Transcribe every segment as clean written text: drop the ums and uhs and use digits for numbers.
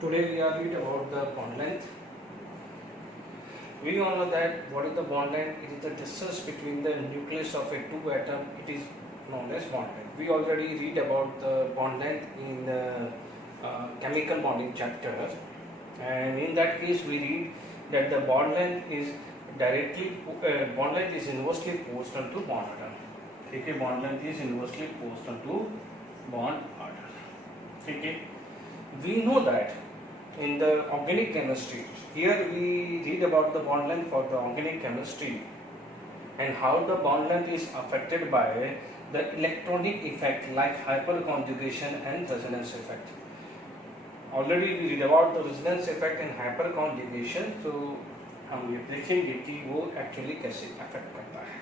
Today we are read about the bond length. We all know that what is the bond length? It is the distance between the nucleus of a two atom. It is known as bond length. We already read about the bond length in the chemical bonding chapter, and in that case we read that the bond length is inversely proportional to bond order. ठीक है, bond length is inversely proportional to bond order. ठीक है, we know that in the organic chemistry, here we read about the bond length for the organic chemistry and how the bond length is affected by the electronic effect like hyperconjugation and resonance effect. Already we read about the resonance effect and hyperconjugation, so हम ये देखेंगे कि वो actually कैसे affect करता है.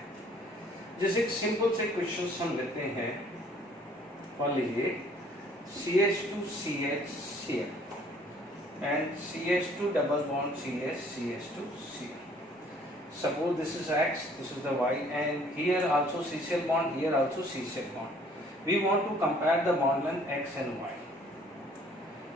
जैसे एक सिंपल से क्वेश्चन हम लेते हैं, मान लीजिए CH2CH and CH2 double bond CH2Cl. Suppose this is X, this is the Y, and here also CCl bond, here also CCl bond. We want to compare the bond length X and Y.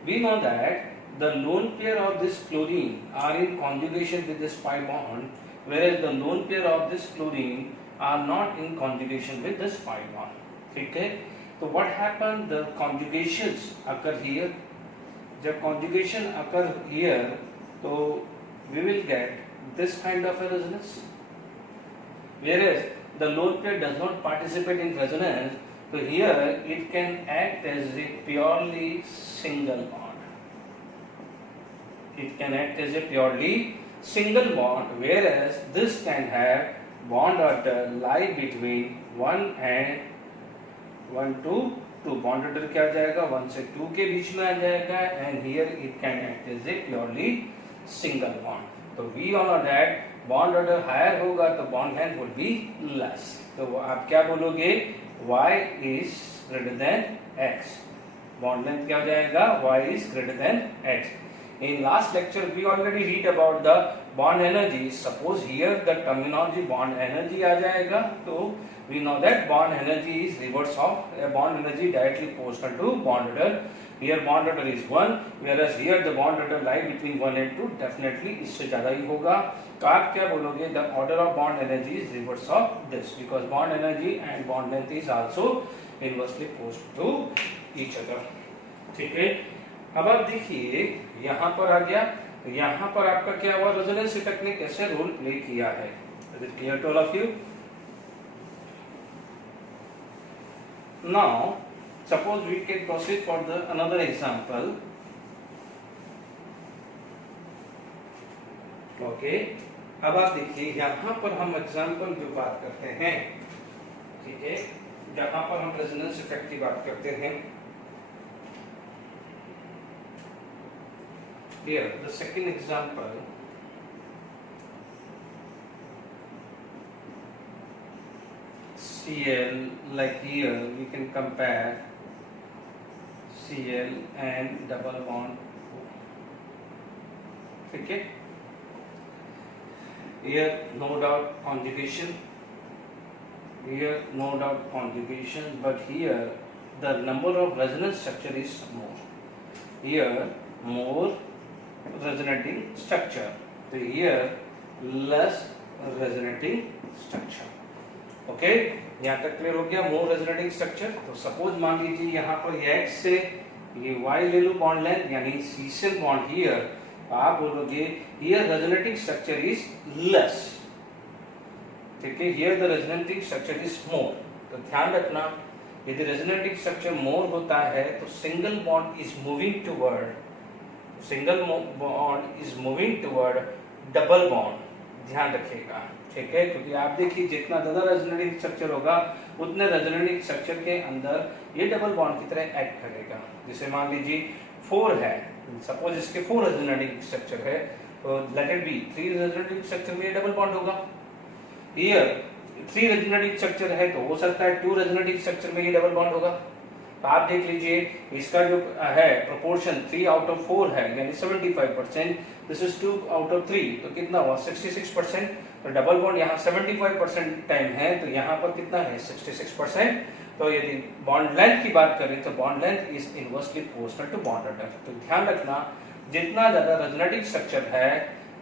We know that the lone pair of this chlorine are in conjugation with this pi bond, whereas the lone pair of this chlorine are not in conjugation with this pi bond. Okay? So what happened? The conjugations occur here. जब conjugation occur here, so we will get this kind of a resonance. Whereas the lone pair does not participate in resonance, so here it can act as a purely single bond. It can act as a purely single bond, whereas this can have bond order lie between 1 and 1 to 2. Bond order क्या आ जाएगा? 1 से 2 के बीच में आ जाएगा, and here it can act as a purely single bond. तो we all know that bond order higher होगा तो bond length will be less. तो आप क्या बोलोगे? Y is greater than X. Bond length क्या हो जाएगा? Y is greater than X. In last lecture we already read about the bond energy. Suppose here the terminology bond energy आ जाएगा, तो we know that bond energy is reverse of bond energy directly proportional to bond order. Here bond order is 1, whereas here the bond order lie between 1 and 2. Definitely इससे ज़्यादा ही होगा. तो आप क्या बोलोगे? The order of bond energy is reverse of this, because bond energy and bond length is also inversely proportional to each other. ठीक है. अब आप देखिए यहाँ पर आ गया, तो यहाँ पर आपका क्या हुआ? रेजोनेंस इफेक्ट ने कैसे रोल प्ले किया है? Is it clear to all of you? Now, suppose we can proceed for the another example. Okay. अब आप देखिए यहाँ पर हम एग्जाम्पल जो बात करते हैं, ठीक है, जहाँ पर हम रेजोनेंस इफेक्ट की बात करते हैं. Here, the second example, Cl, like here we can compare Cl and double bond O. ठीक है. Here no doubt conjugation, here no doubt conjugation, but here the number of resonance structure is more. Here more resonating structure, so here less resonating structure. Okay, यहाँ तक clear हो गया? मोर resonating structure. तो suppose मान लीजिए यहाँ पर X से ये Y ले लो बॉन्ड लेंथ, यानी CCl बॉन्ड हियर, आप बोलोगे here resonating structure is less. ठीक है, here the resonating structure is more. तो ध्यान रखना, यदि रेजोनेटिंग स्ट्रक्चर मोर होता है तो single bond is moving toward double bond. ध्यान रखिएगा, ठीक है, क्योंकि आप देखिए जितना ज्यादा रेजोनेटिंग स्ट्रक्चर होगा उतने रेजोनेटिंग स्ट्रक्चर के अंदर ये डबल बॉन्ड की तरह एक्ट करेगा. जैसे मान लीजिए 4 है, सपोज इसके 4 रेजोनेटिंग स्ट्रक्चर है, तो let it be 3 resonating structure में ये डबल बॉन्ड होगा. हियर 3 रेजोनेटिंग स्ट्रक्चर है तो हो सकता है 2 रेजोनेटिंग स्ट्रक्चर में ये डबल बॉन्ड होगा. तो आप देख लीजिए इसका जो है प्रोपोर्शन 3 आउट ऑफ 4 है, यानी 75%. दिस इज 2 आउट ऑफ 3, तो कितना हुआ? 66%. तो डबल बॉन्ड यहाँ 75% टाइम है, तो यहाँ पर कितना है? 66%. तो यदि बॉन्ड लेंथ की बात करें तो bond length is inversely proportional to bond order. तो ध्यान रखना जितना ज्यादा रेजोनेटिंग स्ट्रक्चर है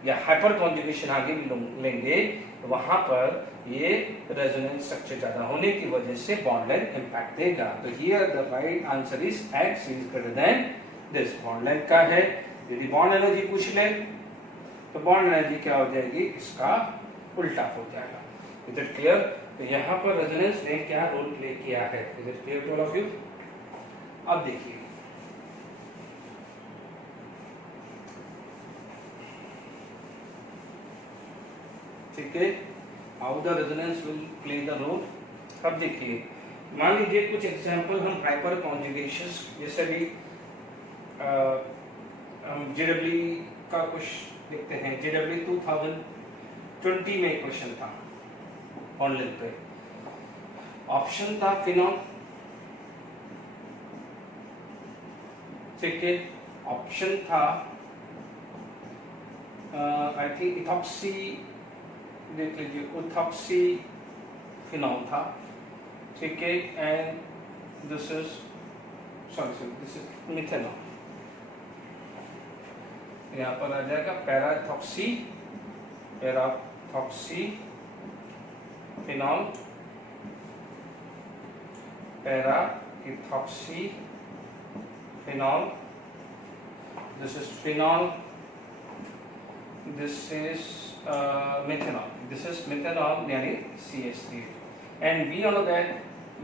या हाइपर कॉन्जुगेशन आगे भी लेंगे, वहां पर ये रेजोनेंस स्ट्रक्चर ज्यादा होने की वजह से बॉन्ड लेंथ इंपैक्ट देगा। तो here the right answer is x is greater than this. Bond length का है, यदि बॉन्ड एनर्जी पूछ ले तो बॉन्ड एनर्जी क्या हो जाएगी, इसका उल्टा हो जाएगा। Is it clear? तो यहाँ पर रेजोनेंस ने क्या रोल प्ले किया है, is it clear to all of you? अब देखिए ठीक है, how the resonance will play the role. अब देखिए, मान लीजिए कुछ एग्जांपल हम हाइपर कॉन्जुगेशंस, जैसे भी हम जेडब्ल्यू का कुछ देखते हैं। जेडब्ल्यू 2020 में एक क्वेश्चन था बॉन्ड लेंथ पे, ऑप्शन था फिनॉल, ठीक है, ऑप्शन था आई थिंक इथॉक्सी, देख लीजिए इथॉक्सी फिनॉल था, ठीक है, and this is sorry this is methanol. यहाँ पर आ जाएगा paramethoxy phenol, paramethoxy phenol, this is phenol, this is methanol, this is methanol यानी CH3, and we all that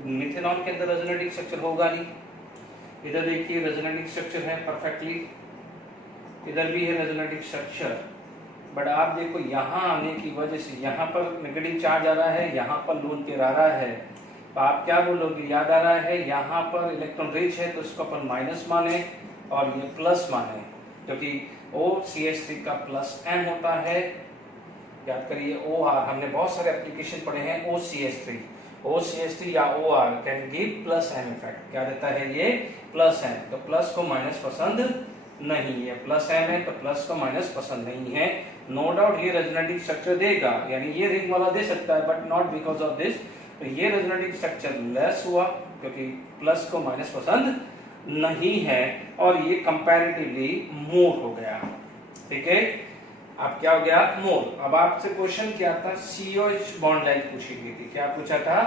methanol के अंदर रेजोनेटिंग स्ट्रक्चर होगा नहीं। इधर देखिए रेजोनेटिंग स्ट्रक्चर है परफेक्टली, इधर भी है रेजोनेटिंग स्ट्रक्चर, बट आप देखो यहाँ आने की वजह से यहाँ पर नेगेटिव चार्ज आ रहा है, यहाँ पर लोन पेयर आ रहा है, तो आप क्या बोलोगे, याद आ रहा है यहाँ पर इलेक्ट्रॉन रिच है तो इसको अपन माइनस माने और ये प्लस माने, क्योंकि OCH3 का प्लस M होता है। याद करिए OR, हमने बहुत सारे एप्लीकेशन पढ़े हैं। OCH3 या OR can give plus M effect, क्या देता है ये, प्लस M। तो प्लस को माइनस पसंद नहीं है, प्लस M है तो प्लस को माइनस पसंद नहीं है। नो डाउट ये रेजोनेटिंग स्ट्रक्चर देगा, यानी ये रिंग वाला दे सकता है, but not because of this. तो ये रेजोनेटिंग स्ट्रक्चर लेस हुआ क्योंकि प्लस को माइनस पसंद नहीं है, और ये कंपैरेटिवली मोर हो गया, ठीक है। अब क्या हो गया, मोर। अब आपसे क्वेश्चन क्या था, COH बॉन्ड लेंथ पूछी गई थी। क्या पूछा था,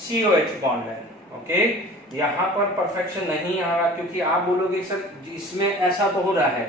COH बॉन्ड लेंथ, ओके। यहाँ पर परफेक्शन नहीं आ रहा, क्योंकि आप बोलोगे सर इसमें ऐसा तो हो रहा है।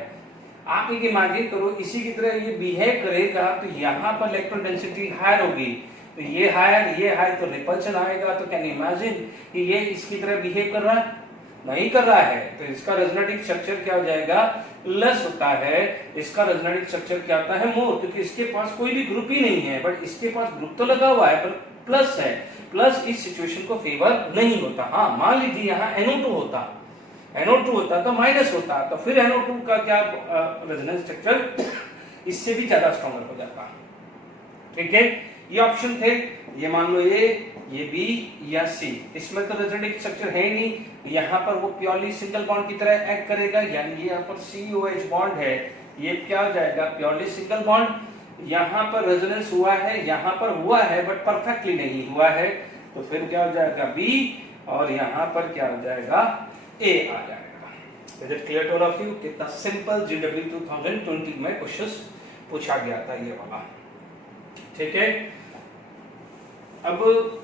आप एक इमेजिन करो इसी की तरह ये बिहेव करेगा, तो यहाँ पर इलेक्ट्रॉन डेंसिटी हायर होगी, तो ये हायर तो रिपल्शन आएगा। तो कैन इमेजिन कि ये इसकी तरह बिहेव कर रहा है, नहीं कर रहा है, तो इसका रेजोनेटिंग स्ट्रक्चर क्या हो जाएगा, लेस होता है। इसका रेजोनेटिंग स्ट्रक्चर क्या होता है, मोर, क्योंकि इसके पास कोई भी ग्रुप ही नहीं है, बट इसके पास ग्रुप तो लगा हुआ है पर प्लस है। प्लस इस सिचुएशन को फेवर नहीं होता। हाँ, मान लीजिए यहाँ NO2 होता तो माइनस होता, तो फिर NO2 का क्या रेजोनेंस स्ट्रक्चर इससे भी ज्यादा स्ट्रॉन्गर हो जाता, ठीक है। ये ऑप्शन थे, ये मान लो ये बी या सी, इसमें तो रेजोनेटिंग स्ट्रक्चर है ही नहीं। यहाँ पर वो प्योरली सिंगल बॉन्ड की तरह एक्ट करेगा, यानी ये यहाँ पर COH बॉन्ड है, ये क्या हो जाएगा, प्योरली सिंगल बॉन्ड। यहाँ पर रेजोनेंस हुआ है, यहाँ पर हुआ है बट परफेक्टली नहीं हुआ है, तो फिर क्या हो जाएगा बी, और यहाँ पर क्या हो जाएगा ए आ जाएगा। Is it clear to all of you? कितना सिंपल GW 2020 में क्वेश्चन पूछा गया था ये वाला, ठीक है। अब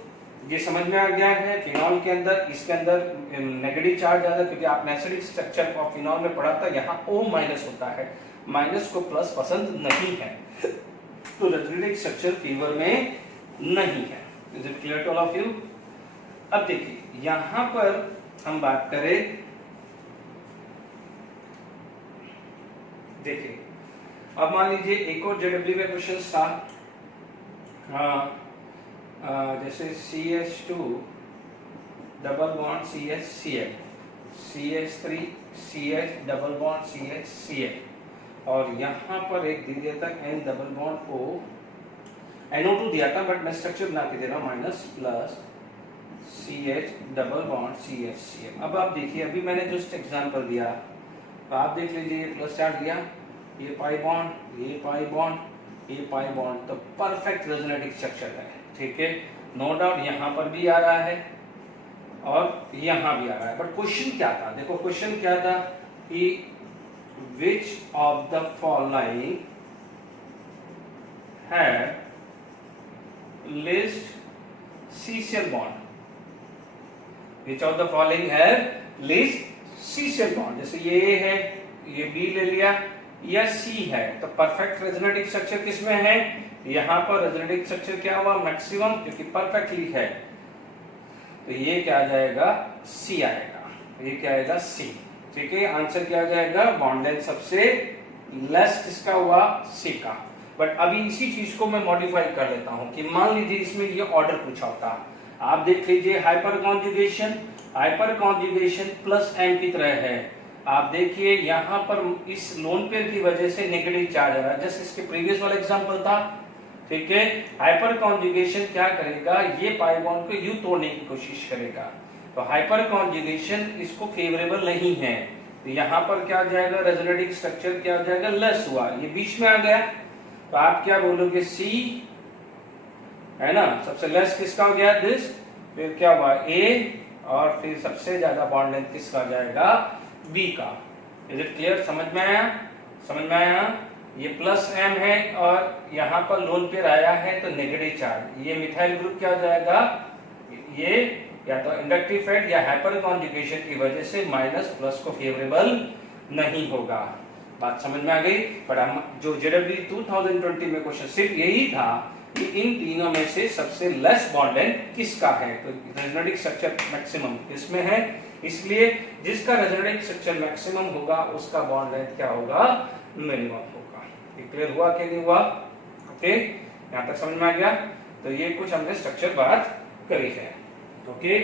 ये समझ में आ गया है, फिनॉल के अंदर, इसके अंदर नेगेटिव चार्ज ज्यादा, क्योंकि आपने एसिडिक स्ट्रक्चर ऑफ फिनॉल में पढ़ा था, यहाँ O माइनस होता है, माइनस को प्लस पसंद नहीं है, तो रेजोनेटिंग स्ट्रक्चर फीवर में नहीं है। Is it clear to all of you? अब देखिए यहां पर हम बात करें, देखिए अब मान लीजिए एक और JW में क्वेश्चन था, जैसे CH2 double bond CH CH3 CH double bond CH और यहाँ पर एक दे दिया था N double bond O, NO2 दिया था, बट मैं स्ट्रक्चर बना के दे रहा हूँ, minus plus CH double bond CH। अब आप देखिए, अभी मैंने जस्ट एग्जांपल दिया, तो आप देख लीजिए, ये प्लस चार्ज दिया, ये पाई बॉन्ड, ये पाई बॉन्ड, ये पाई बॉन्ड, तो परफेक्ट रेजोनेटिंग स्ट्रक्चर है, ठीक है। नो डाउट यहाँ पर भी आ रहा है और यहाँ भी आ रहा है, बट क्वेश्चन क्या था, देखो क्वेश्चन क्या था कि which of the following have least C-cell bond? Which of the following have least C-cell bond? जैसे ये A है, ये B ले लिया, या C है, तो परफेक्ट रेजोनेटिक स्ट्रक्चर किसमें है? यहाँ पर रेजोनेटिक स्ट्रक्चर क्या हुआ? मैक्सिमम, क्योंकि परफेक्टली है, तो ये क्या आ जाएगा? C आएगा। ये क्या आएगा? C। ठीक है, आंसर क्या आ जाएगा? बॉन्ड लेंथ सबसे लेस किसका हुआ? C का। बट अभी इसी चीज को मैं मॉडिफाई कर लेता हूं कि मान लीजिए इसमें ये ऑर्डर पूछा होता, आप देख लीजिए हाइपर कॉन्जुगेशन प्लस एम की तरह है। आप देखिए यहाँ पर इस लोन पेयर की वजह से नेगेटिव चार्ज आ रहा है, जैसे इसके प्रीवियस वाला एग्जांपल था। ठीक है, हाइपर कॉन्जुगेशन क्या करेगा? ये पाई बॉन्ड को यूं तोड़ने की कोशिश करेगा, तो हाइपर कॉन्जुगेशन इसको फेवरेबल नहीं है, तो यहाँ पर क्या आ जाएगा? रेजोनेटिंग स्ट्रक्चर क्या आ जाएगा? लेस हुआ, ये बीच में आ गया, तो आप क्या बोलोगे? C है ना, सबसे लेस किसका हो गया? दिस। फिर क्या हुआ? A, और फिर सबसे ज्यादा बॉन्ड लेंथ किसका आ जाएगा? B का। Is it clear? समझ में आया? समझ में आया? ये प्लस M है और यहाँ पर लोन पेयर आया है तो नेगेटिव चार्ज, ये मिथाइल ग्रुप क्या हो जाएगा? ये या तो इंडक्टिव फेट या हाइपर कॉन्जुगेशन की वजह से माइनस प्लस को फेवरेबल नहीं होगा। बात समझ में आ गई? पर हम जो JEE 2020 में क्वेश्चन सिर्फ यही था कि इन तीनों में से सबसे लेस बॉन्ड लेंथ किसका है, तो रेजोनेटिक स्ट्रक्चर मैक्सिमम किसमें है, इसलिए जिसका रेजोनेटिक स्ट्रक्चर मैक्सिमम होगा उसका बॉन्ड लेंथ क्या होगा? मिनिमम होगा। क्लियर हुआ कि नहीं हुआ? ओके, यहाँ तक समझ में आ गया? तो ये कुछ हमने स्ट्रक्चर बात करी है। ओके,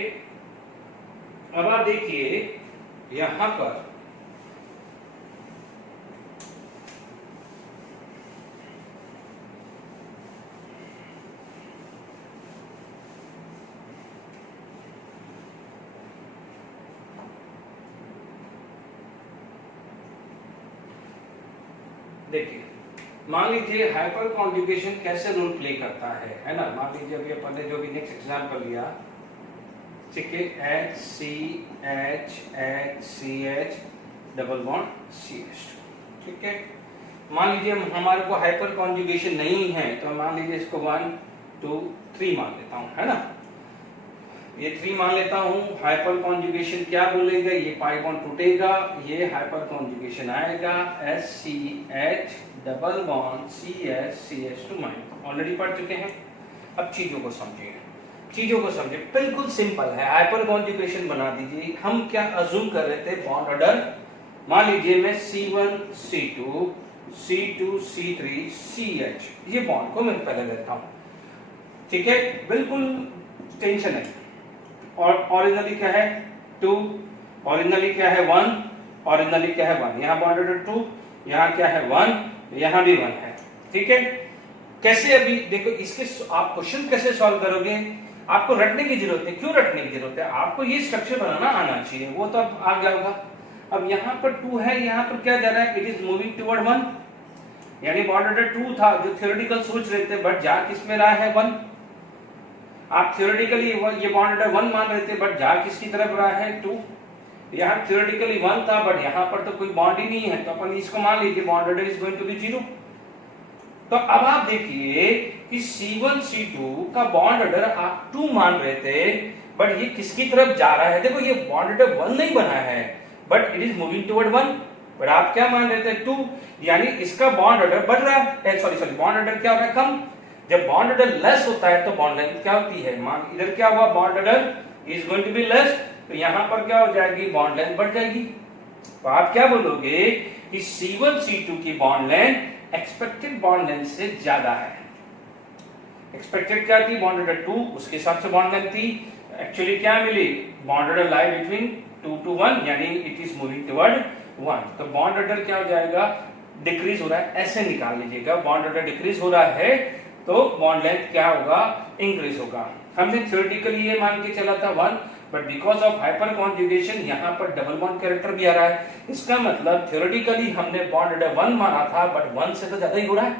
अब आप देखिए यहां पर देखिए, मान लीजिए हाइपर कॉन्जुगेशन कैसे रोल प्ले करता है ना। मान लीजिए अभी अपन ने जो भी नेक्स्ट एग्जांपल लिया, ठीक है, HCH डबल बॉन्ड CH, ठीक है। मान लीजिए हमारे को हाइपर कॉन्जुगेशन नहीं है, तो मान लीजिए इसको 1 2 3 मान लेता हूं, है ना। ये 3 मान लेता हूं। हाइपर कॉन्जुगेशन क्या बोलेगा? ये पाई बॉन्ड टूटेगा, ये हाइपर कॉन्जुगेशन आएगा SCH double bond CH2 minus. Already पढ़ चुके हैं, अब चीजों को समझिए, बिल्कुल सिंपल है। हाइपर कॉन्जुगेशन बना दीजिए। हम क्या अज्यूम कर रहे थे? बॉन्ड ऑर्डर, मान लीजिए मैं C1 C2 C2 C3 CH, ये बॉन्ड को मैं पहले लेता हूं, ठीक है, बिल्कुल टेंशन है। और ओरिजिनली क्या है? 2, ओरिजिनली क्या है? 1, ओरिजिनली क्या है? 1। यहाँ बॉन्ड ऑर्डर 2, यहाँ क्या है? 1, यहाँ भी 1 है, ठीक है। कैसे? अभी देखो इसके आप क्वेश्चन कैसे सॉल्व करोगे? आपको रटने की जरूरत है। क्यों रटने की जरूरत है? आपको ये स्ट्रक्चर बनाना आना चाहिए, वो तो अब आ गया होगा। अब यहाँ पर 2 है, यहाँ पर क्या जा रहा है? इट इज मूविंग टुवर्ड 1, यानी बॉन्ड ऑर्डर 2 था जो थ्योरेटिकल सोच रहे थे, बट जा किस में रहा है? 1। आप थ्योरेटिकली ये बॉन्ड ऑर्डर 1 मान रहे थे, बट जा किसकी तरफ रहा है? 2। यहाँ थ्योरेटिकली 1 था, बट यहाँ पर तो कोई बॉन्ड ही नहीं है, तो अपन इसको मान लीजिए bond order is going to be 0। तो अब आप देखिए कि C1 C2 का बॉन्ड ऑर्डर आप 2 मान रहे थे, बट ये किसकी तरफ जा रहा है? देखो ये बॉन्ड ऑर्डर 1 नहीं बना है, but it is moving toward 1, but आप क्या मान रहे थे? 2, यानी इसका बॉन्ड ऑर्डर बढ़ रहा है। सॉरी, बॉन्ड ऑर्डर क्या हो रहा है? कम। जब बॉन्ड ऑर्डर लेस होता है तो बॉन्ड लेंथ क्या होती है? मान इधर क्या हुआ? Bond order is going to be less, तो यहां पर क्या हो जाएगी? बॉन्ड लेंथ बढ़ जाएगी। तो आप क्या बोलोगे कि C1 C2 की bond length expected bond length से ज्यादा है। एक्सपेक्टेड क्या थी? बॉन्ड ऑर्डर 2, उसके हिसाब से बॉन्ड लेंथ थी। एक्चुअली क्या मिली? Bond order lie between 2 to 1, यानी इट इज मूविंग टुवर्ड 1। तो बॉन्ड ऑर्डर क्या हो जाएगा? डिक्रीज हो रहा है, ऐसे निकाल लीजिएगा। बॉन्ड ऑर्डर डिक्रीज हो रहा है तो बॉन्ड लेंथ क्या होगा? इंक्रीज होगा। हमने थ्योरेटिकली ये मान के चला था 1, but because of hyper conjugation यहाँ पर डबल बॉन्ड कैरेक्टर भी आ रहा है। इसका मतलब थ्योरेटिकली हमने बॉन्ड ऑर्डर 1 माना था, बट 1 से तो ज्यादा ही हो रहा है।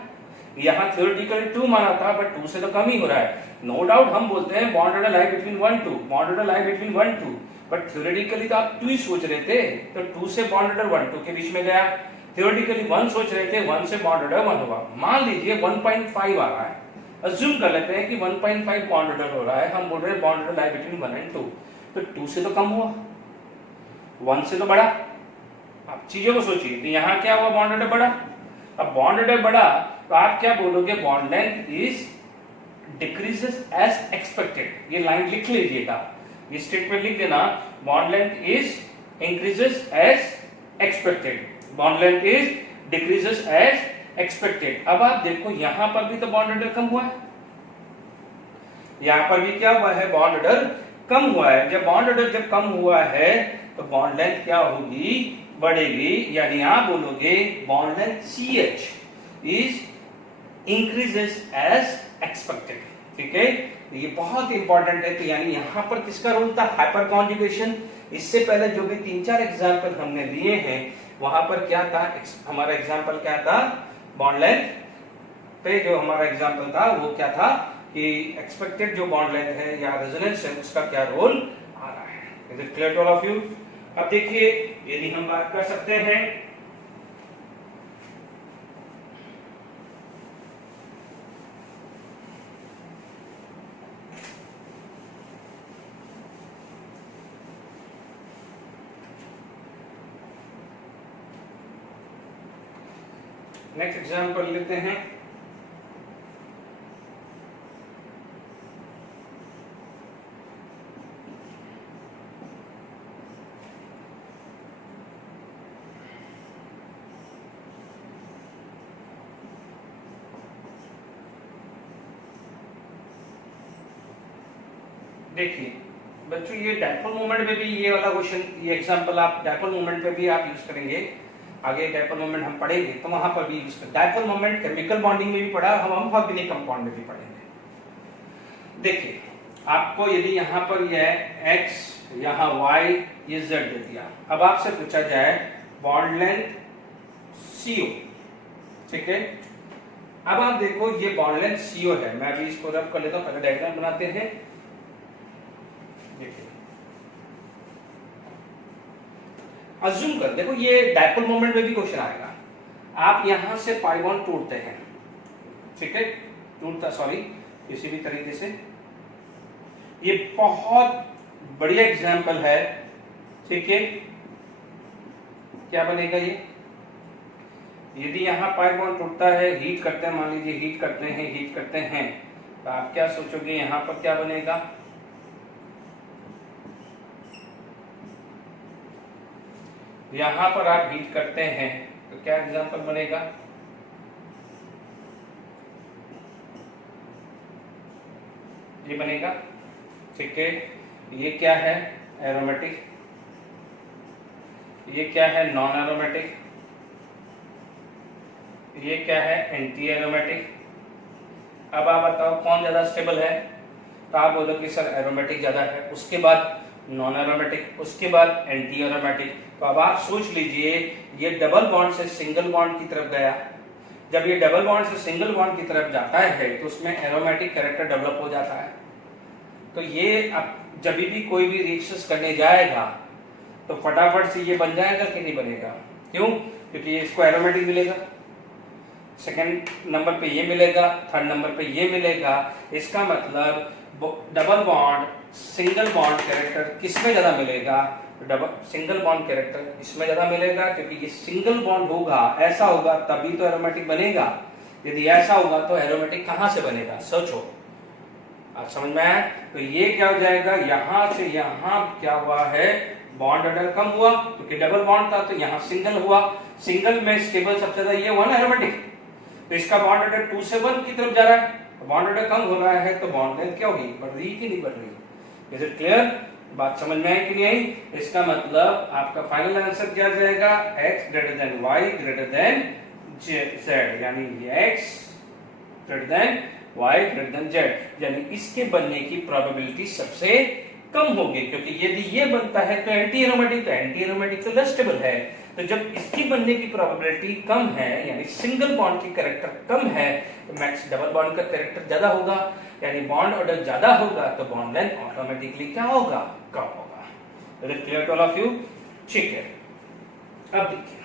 यहाँ थ्योरेटिकली 2 माना था, बट 2 से तो कम ही हो रहा है। नो डाउट हम बोलते हैं bond order lie between 1 2, bond order lie between 1 2, but theoretically तो आप 2 ही सोच रहे थे, तो 2 से बॉन्ड ऑर्डर 1 2 के बीच में गया। थियोरेटिकली 1 सोच रहे थे, 1 से बॉन्ड ऑर्डर 1 हुआ। मान लीजिए 1.5 आ रहा है, अज्यूम कर लेते हैं कि 1.5 बॉन्ड ऑर्डर हो रहा है, हम बोल रहे हैं bond order lie between 1 and 2, तो 2 से तो कम हुआ, 1 से तो बड़ा। आप चीजों को सोचिए, तो यहाँ क्या हुआ, बॉन्ड ऑर्डर बढ़ा। अब बॉन्ड ऑर्डर बढ़ा तो आप क्या बोलोगे, bond length is decreases as expected. ये लाइन लिख लीजिएगा, ये स्टेटमेंट लिख देना, bond length is increases as expected, bond length is decreases as expected. अब आप देखो यहां पर भी तो बॉन्ड ऑर्डर कम हुआ है, यहां पर भी क्या हुआ है, बॉन्ड ऑर्डर कम हुआ है। जब बॉन्ड ऑर्डर जब कम हुआ है तो बॉन्ड लेंथ क्या होगी, बढ़ेगी, यानी आप बोलोगे bond length CH is increases as expected. ठीक है, ये बहुत इंपॉर्टेंट है। तो यानी यहां पर किसका रोल था, हाइपर कॉन्जुगेशन। इससे पहले जो भी 3-4 एग्जांपल हमने लिए हैं वहां पर क्या था, हमारा एग्जांपल क्या था, बॉन्ड लेंथ पे जो हमारा एग्जांपल था वो क्या था कि एक्सपेक्टेड जो बॉन्ड लेंथ है या रेजोनेंस है उसका क्या रोल आ रहा है। Is it clear to all of you? अब देखिए, यदि हम बात कर सकते हैं नेक्स्ट एग्जांपल लेते हैं। देखिए बच्चों, ये डायपोल मोमेंट में भी ये वाला क्वेश्चन, ये एग्जांपल आप डायपोल मोमेंट पे भी आप यूज करेंगे। आगे डायपोल मोमेंट हम पढ़ेंगे तो वहां पर भी यूज कर, डायपोल मोमेंट केमिकल बॉन्डिंग में भी पढ़ा, हम ऑर्गेनिक कंपाउंड में भी पढ़ेंगे। देखिए आपको यदि यहाँ पर यह x, यहाँ y, ये z दे दिया, अब आपसे पूछा जाए बॉन्ड लेंथ CO। ठीक है, अब आप देखो ये बॉन्ड लेंथ CO है, मैं अभी इसको रब कर लेता हूँ, पहले डायग्राम बनाते हैं। देखिए अज्यूम कर, देखो ये डायपोल मोमेंट में भी क्वेश्चन आएगा। आप यहां से पाई बॉन्ड तोड़ते हैं, ठीक है, टूटता, सॉरी, किसी भी तरीके से, ये बहुत बढ़िया एग्जांपल है। ठीक है, क्या बनेगा ये, यदि यहां पाई बॉन्ड टूटता है, हीट करते हैं, मान लीजिए हीट करते हैं, तो आप क्या सोचोगे यहां पर क्या बनेगा, यहां पर आप हीट करते हैं तो क्या एग्जांपल बनेगा, ये बनेगा। ठीक है, ये क्या है, एरोमेटिक, ये क्या है, नॉन एरोमेटिक, ये क्या है, एंटी एरोमेटिक। अब आप बताओ कौन ज्यादा स्टेबल है, तो आप बोलो कि सर एरोमेटिक ज्यादा है, उसके बाद नॉन एरोमेटिक, उसके बाद एंटी एरोमेटिक। तो अब आप सोच लीजिए, ये डबल बॉन्ड से सिंगल बॉन्ड की तरफ गया, जब ये डबल बॉन्ड से सिंगल बॉन्ड की तरफ जाता है तो उसमें एरोमेटिक कैरेक्टर डेवलप हो जाता है। तो ये अब जब भी कोई भी रिएक्शंस करने जाएगा तो फटाफट से ये बन जाएगा कि नहीं बनेगा, क्यों, क्योंकि ये इसको एरोमेटिक मिलेगा, सेकंड नंबर पे ये मिलेगा, थर्ड नंबर पे ये मिलेगा। इसका मतलब double bond single bond character किसमें ज्यादा मिलेगा, डबल सिंगल बॉन्ड कैरेक्टर इसमें ज्यादा मिलेगा, क्योंकि ये सिंगल बॉन्ड होगा, ऐसा होगा तभी तो एरोमेटिक बनेगा। यदि ऐसा होगा तो एरोमेटिक कहां से बनेगा, सोचो, आप समझ में आया। तो ये क्या हो जाएगा, यहां से यहां क्या हुआ है, बॉन्ड ऑर्डर कम हुआ, क्योंकि डबल बॉन्ड था तो यहां सिंगल हुआ, सिंगल में स्टेबल सबसे ज्यादा ये हुआ ना एरोमेटिक, तो इसका बॉन्ड ऑर्डर 2 से 1 की तरफ जा रहा है, बॉन्ड ऑर्डर कम हो रहा है तो बॉन्ड लेंथ क्या होगी, बढ़ रही कि नहीं बढ़ रही। इज इट क्लियर, बात समझ में आई कि नहीं आई। इसका मतलब आपका फाइनल आंसर क्या जाएगा, x greater than y greater than z, यानी x greater than y greater than z, यानी इसके बनने की प्रोबेबिलिटी सबसे कम होगी, क्योंकि यदि ये बनता है तो एंटी एरोमेटिक तो लेस स्टेबल है, तो जब इसकी बनने की प्रोबेबिलिटी कम है, यानी सिंगल बॉन्ड की कैरेक्टर कम है, तो मैक्स डबल बॉन्ड का कैरेक्टर ज्यादा होगा, यानी बॉन्ड ऑर्डर ज्यादा होगा तो बॉन्ड लेंथ ऑटोमेटिकली क्या होगा, कम होगा। Is it clear to all of you. ठीक है, अब देखिए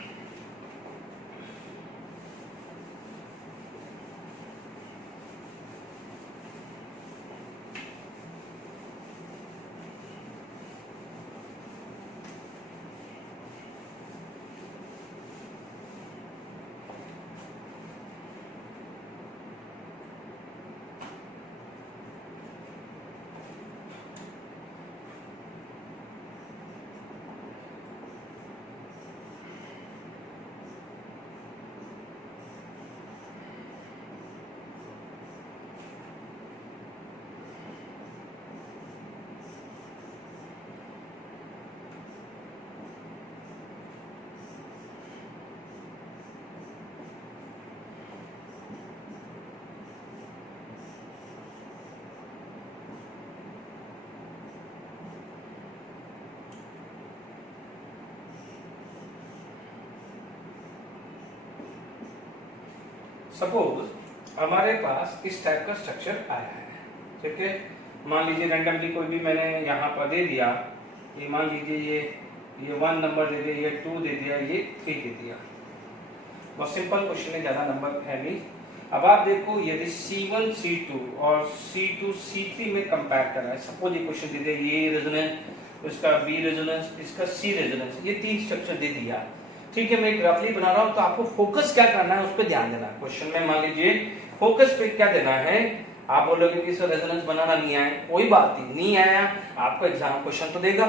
सपोज हमारे पास इस टाइप का स्ट्रक्चर आया है, ठीक है। मान लीजिए रैंडमली कोई भी मैंने यहाँ पर दे दिया, ये मान लीजिए ये 1 नंबर दे दिया, ये 2 दे दिया, ये 3 दे दिया। बहुत सिंपल क्वेश्चन है, ज़्यादा नंबर है नहीं। अब आप देखो यदि C1 C2 और C2 C3 में कंपेयर कर रहा है, सपोज ये क्वेश्चन दे दिया, ये रेजोनेंस, इसका B रेजोनेंस, इसका C रेजोनेंस, ये 3 स्ट्रक्चर दे दिया, ठीक है। मैं एक रफली बना रहा हूँ, तो आपको फोकस क्या करना है उस पर ध्यान देना। क्वेश्चन में मान लीजिए फोकस पे क्या देना है, आप बोलोगे कि सर रेजोनेंस बनाना नहीं आया, कोई बात नहीं आया, आपको एग्जाम क्वेश्चन तो देगा,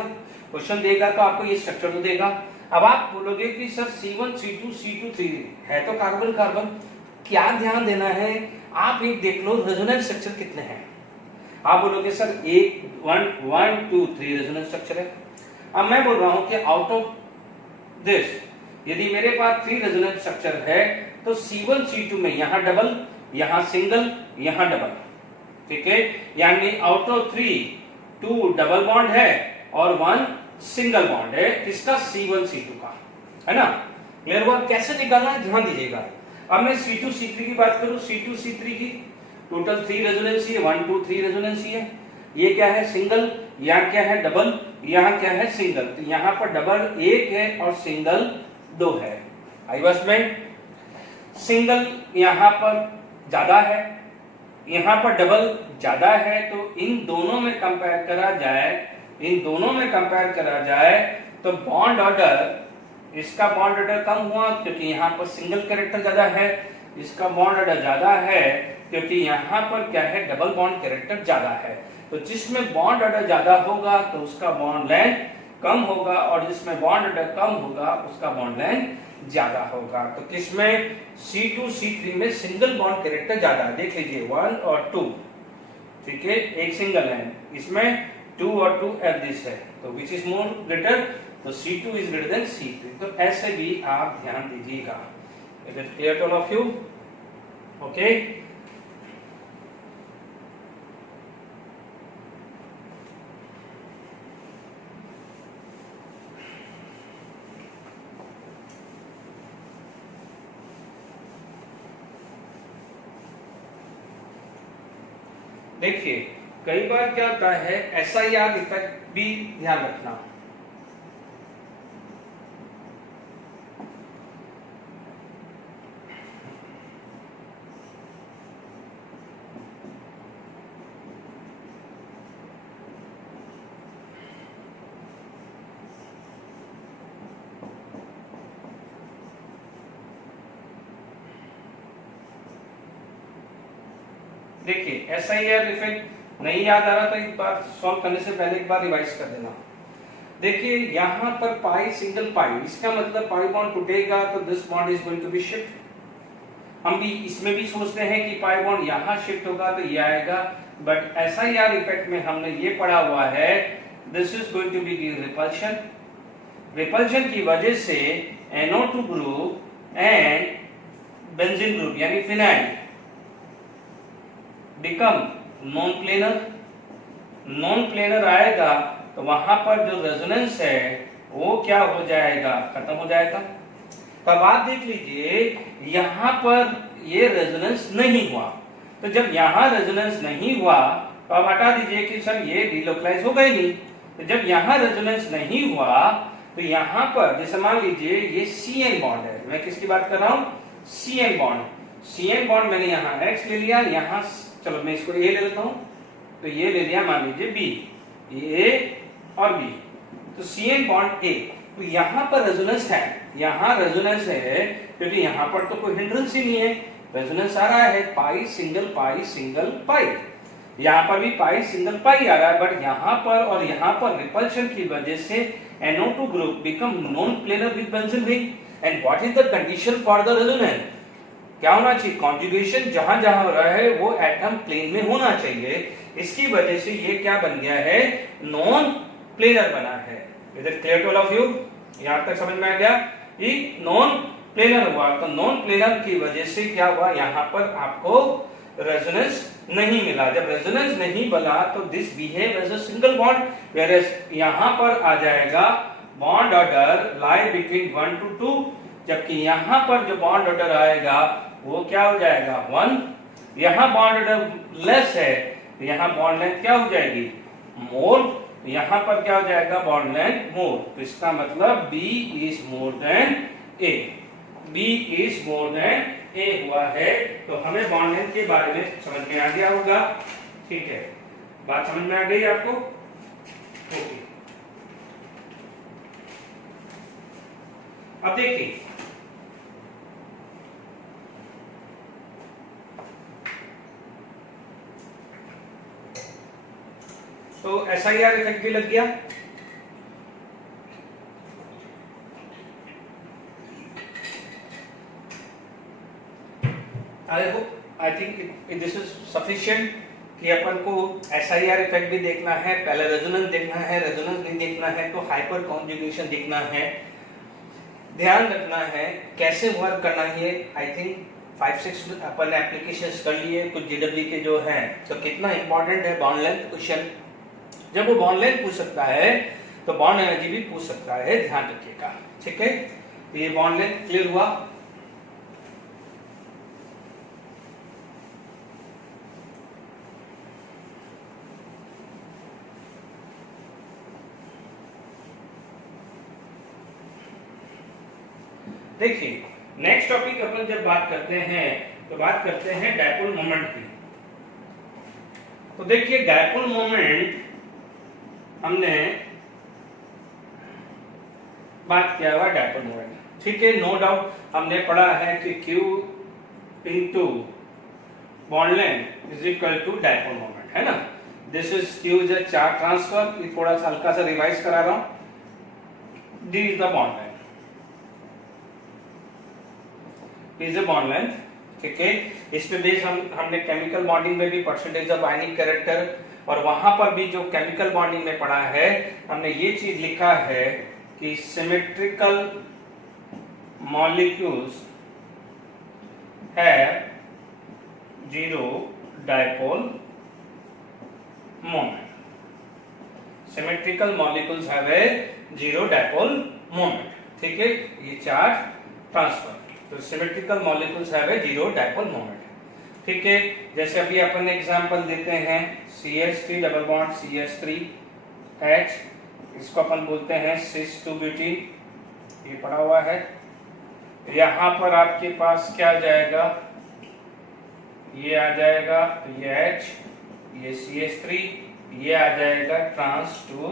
क्वेश्चन देगा तो आपको ये स्ट्रक्चर तो देगा। अब आप बोलोगे कि सर C1 C2 C2 3 है तो कार्बन कार्बन, क्या ध्यान देना है, आप एक देख लो रेजोनेंस स्ट्रक्चर कितने हैं। आप बोलोगे सर 1 2 3 रेजोनेंस स्ट्रक्चर है। अब मैं बोल रहा हूं कि आउट ऑफ दिस यदि मेरे पास 3 रेजोनेंस स्ट्रक्चर है तो C1 C2 में यहां डबल, यहां सिंगल, यहां डबल, ठीक है। यानी आउट ऑफ 3 2 डबल बॉन्ड है और 1 सिंगल बॉन्ड है, किसका, C1 C2 का, है ना। क्लियर हुआ, कैसे निकालना है ध्यान दीजिएगा। अब मैं C2 C3 की बात करूं, C2 C3 की टोटल 3 रेजोनेंसी है, 1 2 3 रेजोनेंसी है। ये क्या है, सिंगल, यहाँ क्या है डबल, यहाँ क्या है सिंगल, तो यहाँ पर डबल 1 है और सिंगल 2 है। आई बस में सिंगल यहाँ पर ज्यादा है, यहाँ पर डबल ज्यादा है, तो इन दोनों में कंपेयर करा जाए, इन दोनों में कंपेयर करा जाए तो बॉन्ड ऑर्डर, इसका बॉन्ड ऑर्डर कम हुआ क्योंकि यहाँ पर सिंगल कैरेक्टर ज्यादा है, इसका बॉन्ड ऑर्डर ज्यादा है क्योंकि यहाँ पर क्या है, डबल बॉन्ड कैरेक्टर ज्यादा है। तो जिसमें बॉन्ड ऑर्डर ज्यादा होगा तो उसका बॉन्ड लेंथ कम होगा, और जिसमें बॉन्ड ऑर्डर कम होगा उसका बॉन्ड लेंथ ज्यादा होगा। तो किसमें, C2 C3 में सिंगल बॉन्ड कैरेक्टर ज्यादा है, देख लीजिए 1 और 2, ठीक है, एक सिंगल है, इसमें 2 और 2 एट दिस है, तो विच इज मोर ग्रेटर, तो C2 is greater than C3। तो ऐसे भी आप ध्यान दीजिएगा। Is it clear to all of you? Okay, देखिए कई बार क्या होता है, SIR इफेक्ट भी ध्यान रखना। देखिए SIR इफेक्ट नहीं याद आ रहा तो एक बार सॉल्व करने से पहले एक बार रिवाइज कर देना। देखिए यहाँ पर पाई सिंगल पाई, इसका मतलब पाई बॉन्ड टूटेगा तो this bond is going to be shift. हम भी इसमें भी सोचते हैं कि पाई बॉन्ड यहाँ शिफ्ट होगा तो ये आएगा, बट SIR इफेक्ट में हमने ये पढ़ा हुआ है this is going to be repulsion. Repulsion की वजह से NO2 group and benzene group यानी phenyl become non planar. Non planar आएगा तो वहां पर जो रेजोनेंस है वो क्या हो जाएगा, खत्म हो जाएगा। तब आप देख लीजिए यहां पर ये रेजोनेंस नहीं हुआ, तो जब यहां रेजोनेंस नहीं हुआ तो आप हटा दीजिए कि सर ये डिलोकलाइज होगा ही नहीं। तो जब यहां रेजोनेंस नहीं हुआ तो यहां पर जैसे मान लीजिए ये CN बॉन्ड है, मैं किसकी बात कर रहा हूं, CN बॉन्ड। CN बॉन्ड मैंने यहाँ X ले लिया, यहाँ चलो मैं इसको A ले लेता हूं, तो ये ले लिया मान लीजिए B, ये A और B, तो CN बॉन्ड A। तो यहाँ पर रेजोनेंस है, यहाँ रेजोनेंस है क्योंकि यहाँ पर तो कोई हिंड्रेंस ही नहीं है, रेजोनेंस आ रहा है पाई सिंगल पाई, यहाँ पर भी पाई सिंगल पाई आ रहा है, बट यहाँ पर और यहाँ पर रिपल्शन की वजह से NO2 group become non planar with benzene ring. And what is the condition for the resonance, क्या होना चाहिए, कॉन्जुगेशन जहां जहां हो रहा है वो एटम प्लेन में होना चाहिए। इसकी वजह से ये क्या बन गया है, नॉन प्लेनर बना है। Is it clear to all of you? यहां तक समझ में आ गया? ये नॉन प्लेनर हुआ, तो नॉन प्लेनर की वजह से क्या हुआ, यहाँ पर आपको रेजोनेंस नहीं मिला। जब रेजोनेंस नहीं मिला तो this behave as a single bond, whereas यहाँ पर आ जाएगा bond order lie between 1 to 2, जबकि यहाँ पर जो बॉन्ड ऑर्डर आएगा वो क्या हो जाएगा 1। यहाँ बॉन्ड लेस है तो यहाँ बॉन्ड लेंथ क्या हो जाएगी मोर, यहाँ पर क्या हो जाएगा बॉन्ड लेंथ मोर। तो इसका मतलब B is more than A, B is more than A हुआ है। तो हमें बॉन्ड लेंथ के बारे में समझ में आ गया होगा, ठीक है, बात समझ में आ गई आपको? ओके, अब देखिए तो SIR इफेक्ट भी लग गया। I think this is sufficient कि अपन को SIR इफेक्ट भी देखना है, पहले रेजोनेंस देखना है, रेजोनेंस नहीं देखना है तो हाइपर कॉन्जुगेशन देखना है, ध्यान रखना है कैसे वर्क करना है। आई थिंक 5-6 अपन एप्लीकेशंस कर लिए, कुछ GW के जो हैं, तो कितना इंपॉर्टेंट है बॉन्ड लेंथ क्वेश्चन। जब वो बॉन्ड लेंथ पूछ सकता है तो बॉन्ड एनर्जी भी पूछ सकता है, ध्यान रखिएगा, ठीक है। तो ये बॉन्ड लेंथ क्लियर हुआ। देखिए नेक्स्ट टॉपिक अपन जब बात करते हैं तो बात करते हैं डायपोल मोमेंट की। तो देखिए डायपोल मोमेंट हमने बात किया हुआ डायपोल मोमेंट, ठीक है, नो डाउट हमने पढ़ा है कि Q into bond length is equal to dipole moment, है ना। This is Q is a charge transfer, थोड़ा सा हल्का सा रिवाइज करा रहा हूं। D is the bond length, is a bond length, ठीक है। इसमें बेस हमने केमिकल बॉन्डिंग में भी परसेंटेज ऑफ आयनिक कैरेक्टर, और वहां पर भी जो केमिकल बॉन्डिंग में पढ़ा है हमने ये चीज लिखा है कि symmetrical molecules have zero dipole moment. Symmetrical molecules have a zero dipole moment, ठीक है, ये चार्ज ट्रांसफर। तो symmetrical molecules have a zero dipole moment, ठीक है। जैसे अभी अपन एग्जांपल देते हैं CH3 डबल बॉन्ड CH3H, इसको अपन बोलते हैं सिस 2 ब्यूटीन, ये पड़ा हुआ है। यहां पर आपके पास क्या आ जाएगा, ये आ जाएगा, ये H, ये CH3, ये आ जाएगा trans 2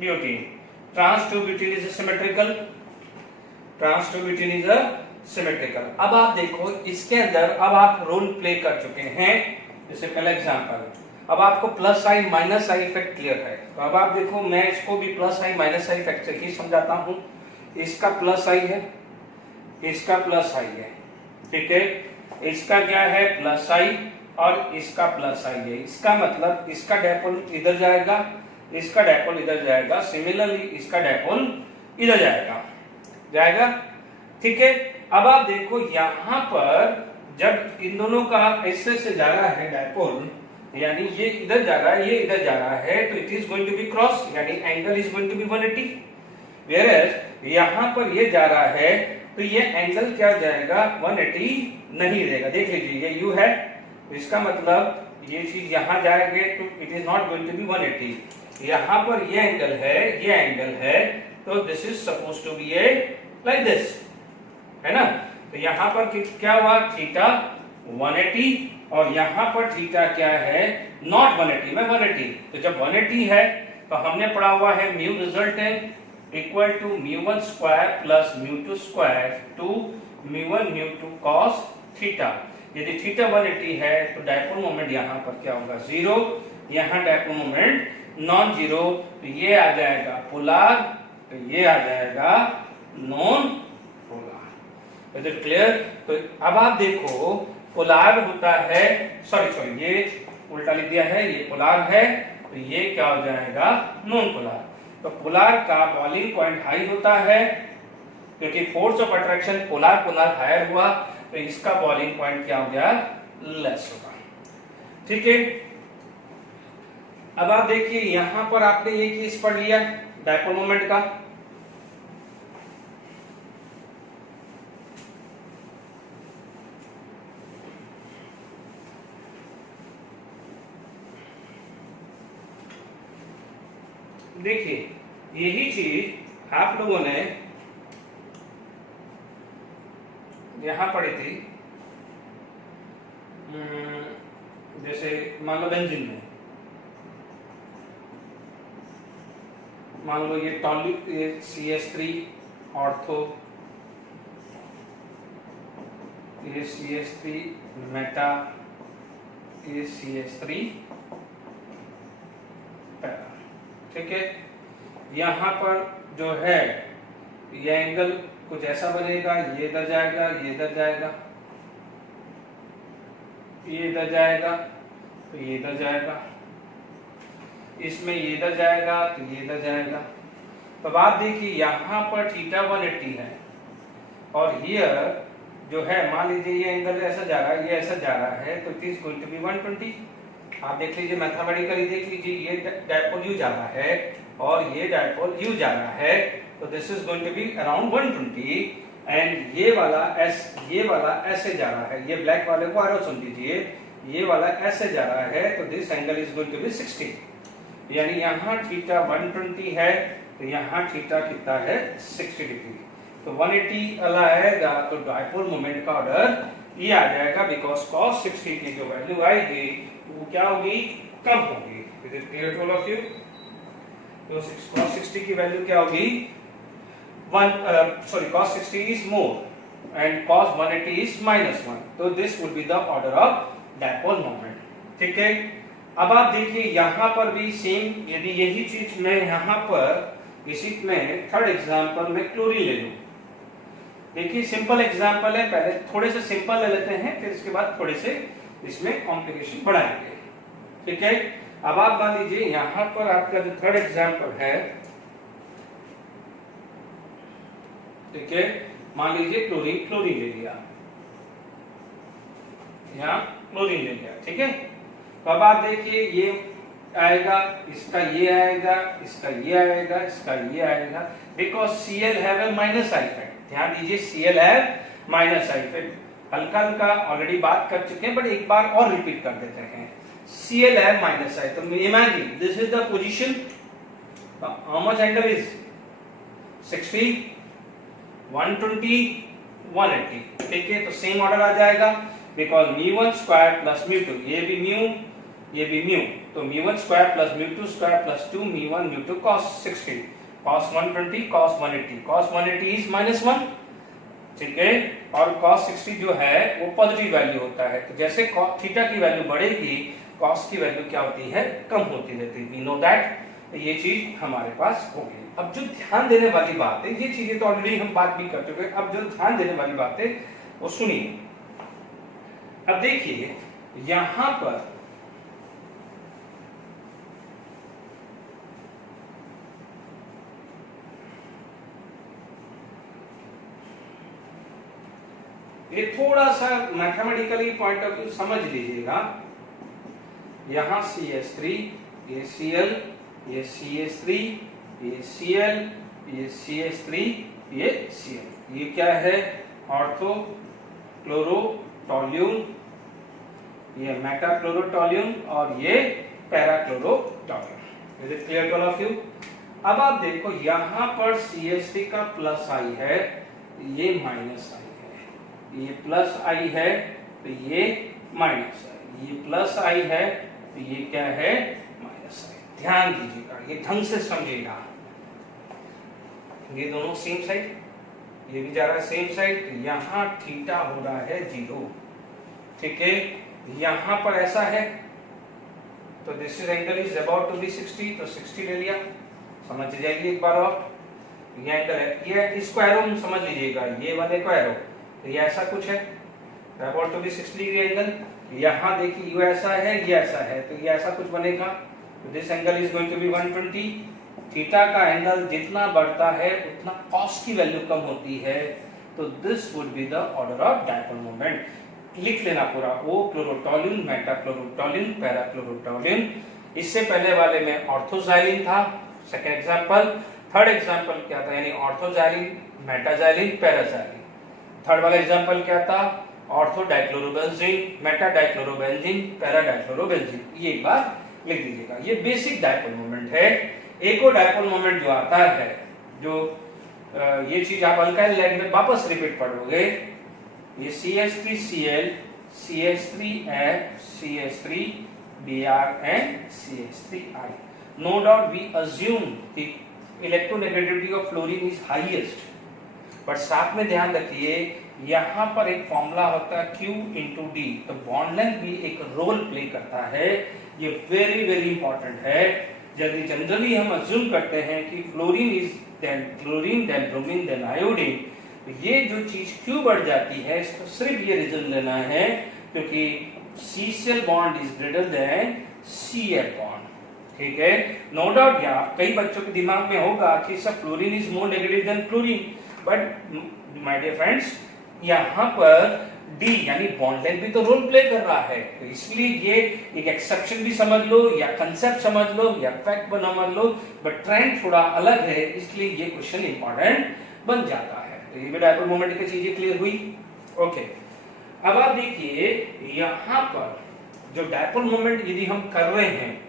butene. Trans 2 butene is symmetrical, trans 2 butene is a symmetrical. अब आप देखो इसके अंदर अब आप रोल प्ले कर चुके हैं। जैसे पहला एग्जांपल, अब आपको plus I minus I effect clear है, तो अब आप देखो मैं इसको भी plus I minus I effect से ही समझाता हूं। इसका प्लस आई है, इसका प्लस आई है, ठीक है, इसका क्या है प्लस आई और इसका प्लस आई है। इसका मतलब इसका डायपोल इधर जाएगा, इसका डायपोल इधर जाएगा, सिमिलरली इसका डायपोल इधर जाएगा, ठीक है। अब आप देखो यहां पर जब इन दोनों का ऐसे से जा रहा है डायपोल, यानी ये इधर जा रहा है, ये इधर जा रहा है, तो it is going to be cross, यानी angle is going to be 180। Whereas यहां पर ये जा रहा है तो ये एंगल क्या जाएगा 180 नहीं रहेगा। देख लीजिए ये U है, तो इसका मतलब ये चीज यहां जाएंगे तो it is not going to be 180। यहां पर ये एंगल है, ये एंगल है, तो this is suppose to be a like this, है ना। तो यहां पर क्या हुआ थीटा 180 और यहां पर थीटा क्या है नॉट 180 में 180। तो जब 180 है तो हमने पढ़ा हुआ है mu resultant equal to μ1 square plus μ2 square two μ1 μ2 cos theta. यदि थीटा 180 है तो डायपोल मोमेंट यहां पर क्या होगा 0, यहां डायपोल मोमेंट नॉन जीरो, तो ये आ जाएगा पोलर, तो ये आ जाएगा non polar. Is it clear? तो अब आप देखो पोलर होता है, सॉरी ये उल्टा लिख दिया है, ये पोलर है, तो ये क्या हो जाएगा नॉन पोलर। तो पोलर का बॉइलिंग पॉइंट हाई होता है क्योंकि force of attraction polar higher हुआ, तो इसका बॉइलिंग पॉइंट क्या हो गया लेस होगा, ठीक है। अब आप देखिए यहां पर आपने ये केस पढ़ लिया डायपोल मोमेंट का, देखिए यही चीज आप लोगों ने यहां पढ़ी थी, जैसे मान लो बेंजीन में, मान लो ये CH3 ऑर्थो, ये CH3 मेटा, ये CH3 पैरा। ठीक है, यहाँ पर जो है ये एंगल कुछ ऐसा बनेगा, ये इधर जाएगा, ये इधर जाएगा, ये इधर जाएगा, तो ये इधर जाएगा, इसमें ये इधर जाएगा तो ये इधर जाएगा। तो बात देखिए यहाँ पर थीटा 180 है और हियर जो है मान लीजिए ये एंगल ऐसा जा रहा है, ये ऐसा जा रहा है, तो it is going to be 120। आप देख लीजिए मैथमेटिकली, देख लीजिए ये डायपोल यू जा रहा है और ये डायपोल यू जा रहा है, तो this is going to be around 120 and ये वाला ऐसे जा रहा है, ये ब्लैक वाले को एरो सुन लीजिए, ये वाला ऐसे जा रहा है, तो this angle is going to be 60, यानी यहाँ थीटा 120 है तो यहाँ थीटा कितना है 60 डिग्री। तो 180 वाला आएगा तो डायपोल मोमेंट का ऑर्डर ये आ जाएगा, बिकॉज cos 60 की जो वैल्यू आएगी वो क्या होगी, कम होगी। Is it clear to all of you? तो cos 60 की वैल्यू क्या होगी, cos 60 is more and cos 180 is -1, तो this would be the order of dipole moment. ठीक है, अब आप देखिए यहाँ पर भी सेम, यदि यही चीज मैं यहाँ पर इसी में थर्ड एग्जांपल में क्लोरीन ले लूं। देखिए सिंपल एग्जांपल है, पहले थोड़े से सिंपल ले लेते हैं, फिर इसके बाद थोड़े से इसमें कॉम्प्लिकेशन बढ़ाएंगे। ठीक है, अब आप मान लीजिए यहाँ पर आपका जो थर्ड एग्जांपल है, ठीक है, मान लीजिए क्लोरीन ले लिया, यहाँ क्लोरीन ले लिया। ठीक है, तो अब आप देखिए ये आएगा, इसका ये आएगा, इसका ये आएगा, इसका ये आएगा, because Cl have a minus I effect. ध्यान दीजिए Cl have minus I effect, हल्का हल्का ऑलरेडी बात कर चुके हैं, बट एक बार और रिपीट कर देते हैं। Cl हैव माइनस आई, तो imagine this is the position, how much angle is 60, 120, 180। ठीक है, तो सेम ऑर्डर आ जाएगा, बिकॉज μ1 स्क्वायर प्लस μ2, ये भी म्यू, ये भी म्यू, तो μ1 square plus μ2 square plus 2 μ1 μ2 cos 60, cos 120 cos 180, cos 180 is -1। ठीक है, और cos 60 जो है वो पॉजिटिव वैल्यू होता है, तो जैसे थीटा की वैल्यू बढ़ेगी cos की वैल्यू क्या होती है, कम होती रहती है। वी नो दैट, ये चीज हमारे पास हो गई। अब जो ध्यान देने वाली बात है, ये चीजें तो ऑलरेडी हम बात भी कर चुके हैं, अब जो ध्यान देने वाली बात है वो सुनिए। अब देखिए यहां पर ये थोड़ा सा मैथमेटिकली पॉइंट ऑफ व्यू समझ लीजिएगा। यहां CH3, ये Cl, ये CH3, ये Cl, ये CH3, ये Cl, ये क्या है, ऑर्थो क्लोरोटोल्यून, ये मेटा क्लोरोटोल्यून और ये para chlorotoluene. Is it clear to all of you? अब आप देखो यहां पर CH3 का प्लस आई है, ये माइनस आई है, ये प्लस आई है तो ये माइनस आई, ये प्लस आई है तो ये क्या है, माइनस आई। ध्यान दीजिएगा, ये ढंग से समझिएगा, ये दोनों सेम साइड, ये भी जा रहा है सेम साइड, तो यहाँ थीटा हो रहा है 0। ठीक है, यहाँ पर ऐसा है तो this is angle is about to be 60, तो 60 ले लिया, समझ जाइए एक बार और। ये एंगल है, ये इसको एरो समझ लीजिएगा, ये वाले को एरो, तो ये ऐसा कुछ है, about to be 60 degree angle. यहाँ देखिए ये ऐसा है, ये ऐसा है, तो ये ऐसा कुछ बनेगा, तो this angle is going to be 120। Theta का एंगल जितना बढ़ता है उतना कॉस की वैल्यू कम होती है, तो this would be the order of dipole moment. लिख लेना पूरा, ओ क्लोरोटोल्यून, मेटा क्लोरोटोल्यून, पैरा क्लोरोटोल्यून। इससे पहले वाले में ऑर्थोजाइलिन था, सेकंड एग्जांपल। थर्ड एग्जांपल क्या था, यानी ऑर्थोजाइलिन, मेटाजाइलिन, पैराजाइलिन। थर्ड वाला एग्जांपल क्या था, ortho dichlorobenzene, Meta dichlorobenzene, para dichlorobenzene. ये एक बार लिख दीजिएगा, ये बेसिक डायपोल मोमेंट है। एक और डायपोल मोमेंट जो आता है, जो ये चीज आप अल्काइल लाइट में वापस रिपीट पढ़ोगे, ये CH3Cl CH3F CH3Br and CH3I. No doubt we assume the electronegativity of fluorine is highest, but साथ में ध्यान रखिए यहाँ पर एक फॉर्मूला होता है Q into D, तो बॉन्ड लेंथ भी एक रोल प्ले करता है। ये वेरी वेरी इंपॉर्टेंट है। यदि जनरली हम अज्यूम करते हैं कि fluorine is than chlorine than bromine than iodine, तो ये जो चीज क्यों बढ़ जाती है, इसको सिर्फ ये रीजन लेना है क्योंकि CCl bond is greater than Cl bond. ठीक है, नो डाउट यार कई बच्चों के दिमाग में होगा कि सब fluorine is more negative than chlorine, but my dear friends यहाँ पर डी यानी बॉन्ड लेंथ भी तो रोल प्ले कर रहा है, तो इसलिए ये एक एक्सेप्शन भी समझ लो या कंसेप्ट समझ लो या फैक्ट बना मान लो, बट ट्रेंड थोड़ा अलग है, इसलिए ये क्वेश्चन इंपॉर्टेंट बन जाता है। तो ये भी डायपोल मोमेंट की चीजें क्लियर हुई। ओके, अब आप देखिए यहाँ पर जो डायपोल मोमेंट यदि हम कर रहे हैं,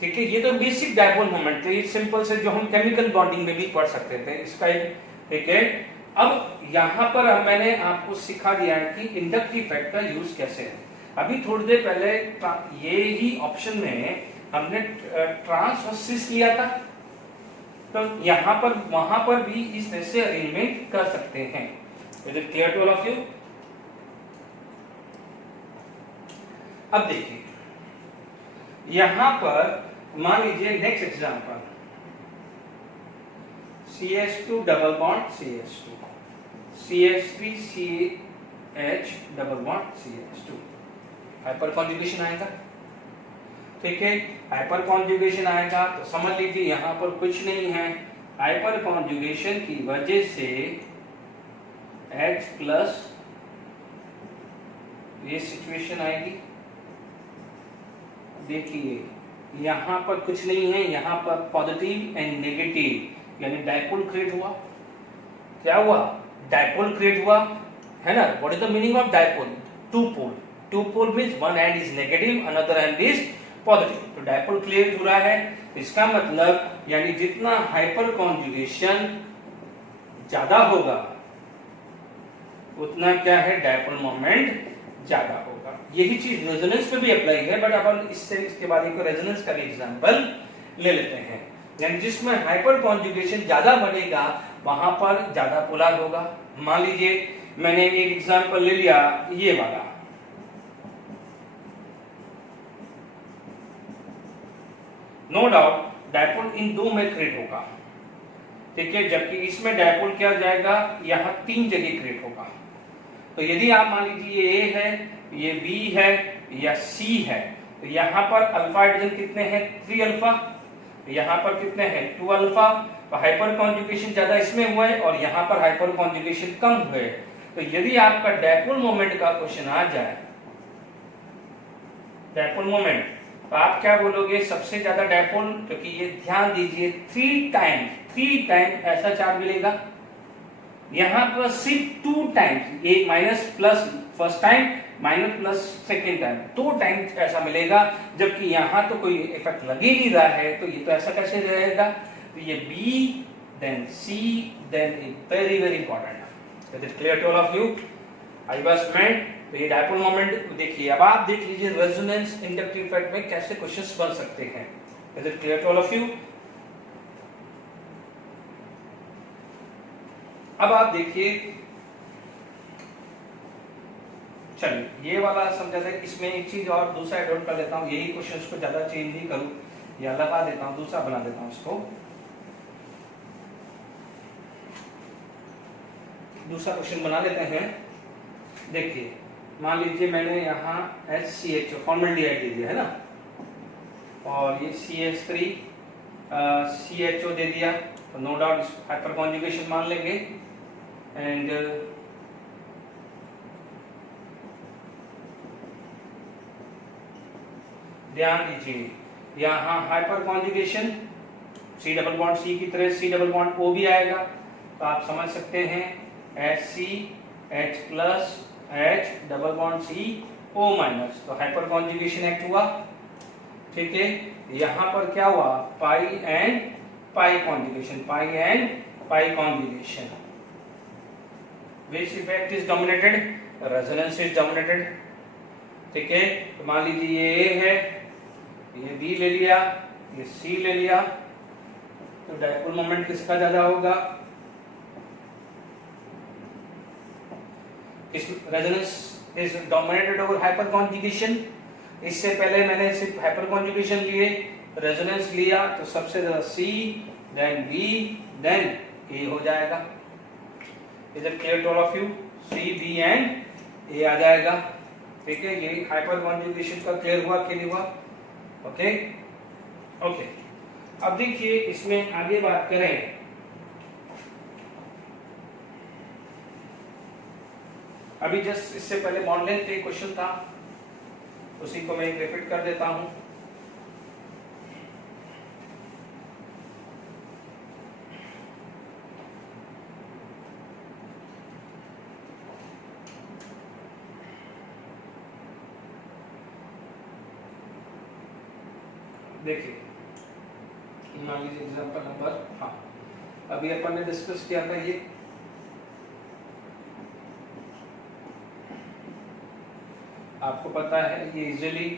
ठीक है, ये तो बेसिक डायपोल मोमेंट थे, ये सिंपल से जो हम केमिकल बॉन्डिंग में भी पढ़ सकते थे इसका एक, ठीक है। अब यहाँ पर मैंने आपको सिखा दिया है कि इंडक्टिव इफेक्ट का यूज कैसे है। अभी थोड़ी देर पहले ये ही ऑप्शन में हमने ट्रांसवर्सिस लिया था, तो यहाँ पर वहां पर भी इस तरह से अरेंजमेंट कर सकते हैं। Is it clear to all of you? अब देखिए यहाँ पर मान लीजिए next example CH2 double bond CH2 CH3CH double bond CH2, hyperconjugation आएगा। ठीक है, हाइपर कॉन्जुगेशन आएगा तो समझ लीजिए यहाँ पर कुछ नहीं है, हाइपर कॉन्जुगेशन की वजह से H प्लस ये सिचुएशन आएगी। देखिए यहाँ पर कुछ नहीं है, यहाँ पर पॉजिटिव एंड नेगेटिव यानी डायपोल क्रिएट हुआ। क्या हुआ? डायपोल क्रिएट हुआ, है ना। What is the meaning of dipole? Two pole. Two pole means one end is negative, another end is positive, तो डायपोल क्रिएट हो रहा है। इसका मतलब यानी जितना हाइपर कॉन्जुगेशन ज्यादा होगा उतना क्या है, डायपोल मोमेंट ज्यादा होगा। यही चीज रेजोनेंस पे भी अप्लाई है, बट अपन इसके बाद एक रेजोनेंस का भी एग्जांपल ले लेते हैं। यानी जिसमें हाइपर कॉन्जुगेशन ज्यादा बनेगा वहां पर ज्यादा पोलर होगा। मान लीजिए मैंने एक एग्जांपल ले लिया ये वाला, नो डाउट डायपोल इन दो में क्रिएट होगा, ठीक है, जबकि इसमें डायपोल क्या जाएगा, यहाँ 3 जगह क्रिएट होगा। तो यदि आप मान लीजिए ये A है, ये B है या C है, तो यहाँ पर अल्फा हाइड्रोजन कितने हैं, 3 अल्फा, यहाँ पर कितने हैं, 2 अल्फा। तो हाइपर कॉन्जुगेशन ज्यादा इसमें हुआ है और यहाँ पर हाइपर कॉन्जुगेशन कम हुए। तो यदि आपका डायपोल मोमेंट का क्वेश्चन आ जाए, डायपोल मोमेंट, तो आप क्या बोलोगे, सबसे ज्यादा डायपोल, क्योंकि ये ध्यान दीजिए 3 टाइम ऐसा चार्ज मिलेगा। यहाँ पर सिर्फ 2 टाइम्स, एक minus plus first time minus plus second time, 2 time ऐसा मिलेगा, जबकि यहाँ तो कोई इफेक्ट लग ही नहीं रहा है, तो ये तो ऐसा कैसे रहेगा। तो ये B than C than very very important. Is it clear to all of you? I was meant. तो ये डायपोल मोमेंट देखिए, अब आप देख लीजिए रेजोनेंस इंडक्टिव इफेक्ट में कैसे क्वेश्चंस बन सकते हैं। Is it clear to all of you? अब आप देखिए, चलिए ये वाला समझा था। इसमें एक चीज और दूसरा ऐड ऑन कर लेता हूँ, यही क्वेश्चन को ज्यादा चेंज नहीं करूँ या लगा देता हूँ, दूसरा बना देता हूँ इसको। दूसरा क्वेश्चन बना लेते हैं। देखिए मान लीजिए मैंने यहाँ HCHO फॉर्मल्डिहाइड दे दिया है ना, और ये CH3 CHO दे दिया, तो नो डाउट हाइपर कॉन्जुगेशन मान लेंगे। एंड ध्यान दीजिए यहाँ hyper conjugation C double bond C की तरह C डबल बॉन्ड O भी आएगा, तो आप समझ सकते हैं HC H plus H double bond C O minus, तो हाइपर कॉन्जुगेशन एक्ट हुआ। ठीक है, यहाँ पर क्या हुआ, pi and pi conjugation, pi and pi conjugation. Which effect is dominated, resonance is dominated. ठीक है, तो मान लीजिए ये ए है, ये बी ले लिया, ये सी ले लिया, तो डाइपोल मोमेंट किसका ज्यादा होगा, resonance is dominated over hyper conjugation. इससे पहले मैंने सिर्फ हाइपर कॉन्जुगेशन लिए, रेजोनेंस लिया, तो सबसे ज्यादा C, then B, then A हो जाएगा। Is it clear to all of you, C B and A आ जाएगा। ठीक है, ये हाइपर कॉन्जुगेशन का क्लियर हुआ कि नहीं हुआ? ओके ओके, अब देखिए इसमें आगे बात करें। अभी जस्ट इससे पहले बॉन्ड लेंथ पे क्वेश्चन था, उसी को मैं रिपीट कर देता हूं। देखिए, मान लीजिए एग्जांपल नंबर, हाँ अभी अपन ने डिस्कस किया था, ये आपको पता है ये इजीली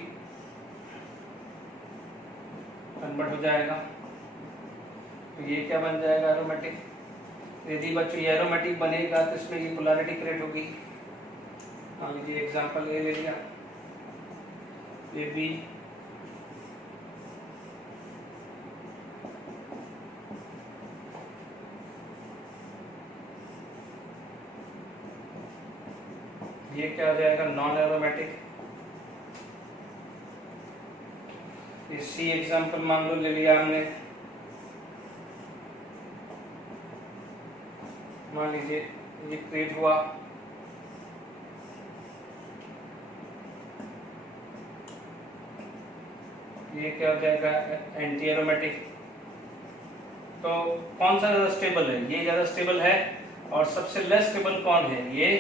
कन्वर्ट हो जाएगा, तो ये क्या बन जाएगा, एरोमेटिक। यदि बच्चों ये एरोमेटिक बनेगा तो इसमें ये पोलैरिटी क्रिएट होगी। मान लीजिए एग्जांपल ए ले लिया, ये बी, ये क्या हो जाएगा, नॉन एरोमेटिक। ये सी एग्जांपल मान लो ले लिया हमने, मान लीजिए ये क्रिएट हुआ, ये क्या हो जाएगा, एंटी एरोमेटिक। तो कौन सा ज्यादा स्टेबल है, ये ज्यादा स्टेबल है, और सबसे लेस स्टेबल कौन है, ये।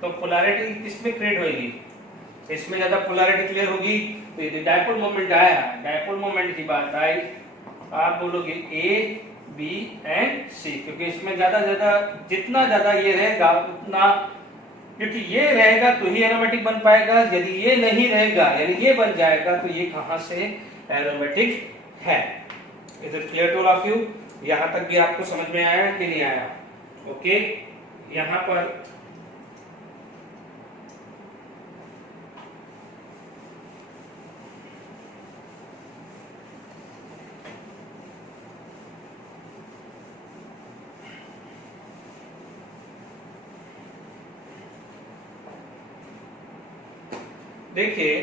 तो पोलैरिटी किसमें क्रिएट होगी, इसमें ज्यादा पोलैरिटी क्लियर होगी। तो यदि डाइपोल मोमेंट आया, डाइपोल मोमेंट की बात आई, आप बोलोगे ए बी एंड सी, क्योंकि इसमें ज्यादा जितना ज्यादा ये रहेगा उतना, क्योंकि ये रहेगा तो ही एरोमेटिक बन पाएगा। यदि ये नहीं रहेगा, यानी ये बन जाएगा, तो ये कहां से एरोमेटिक है। Is it clear to all of you? यहां तक भी आपको समझ में आया कि नहीं आया? ओके, यहां पर देखिए,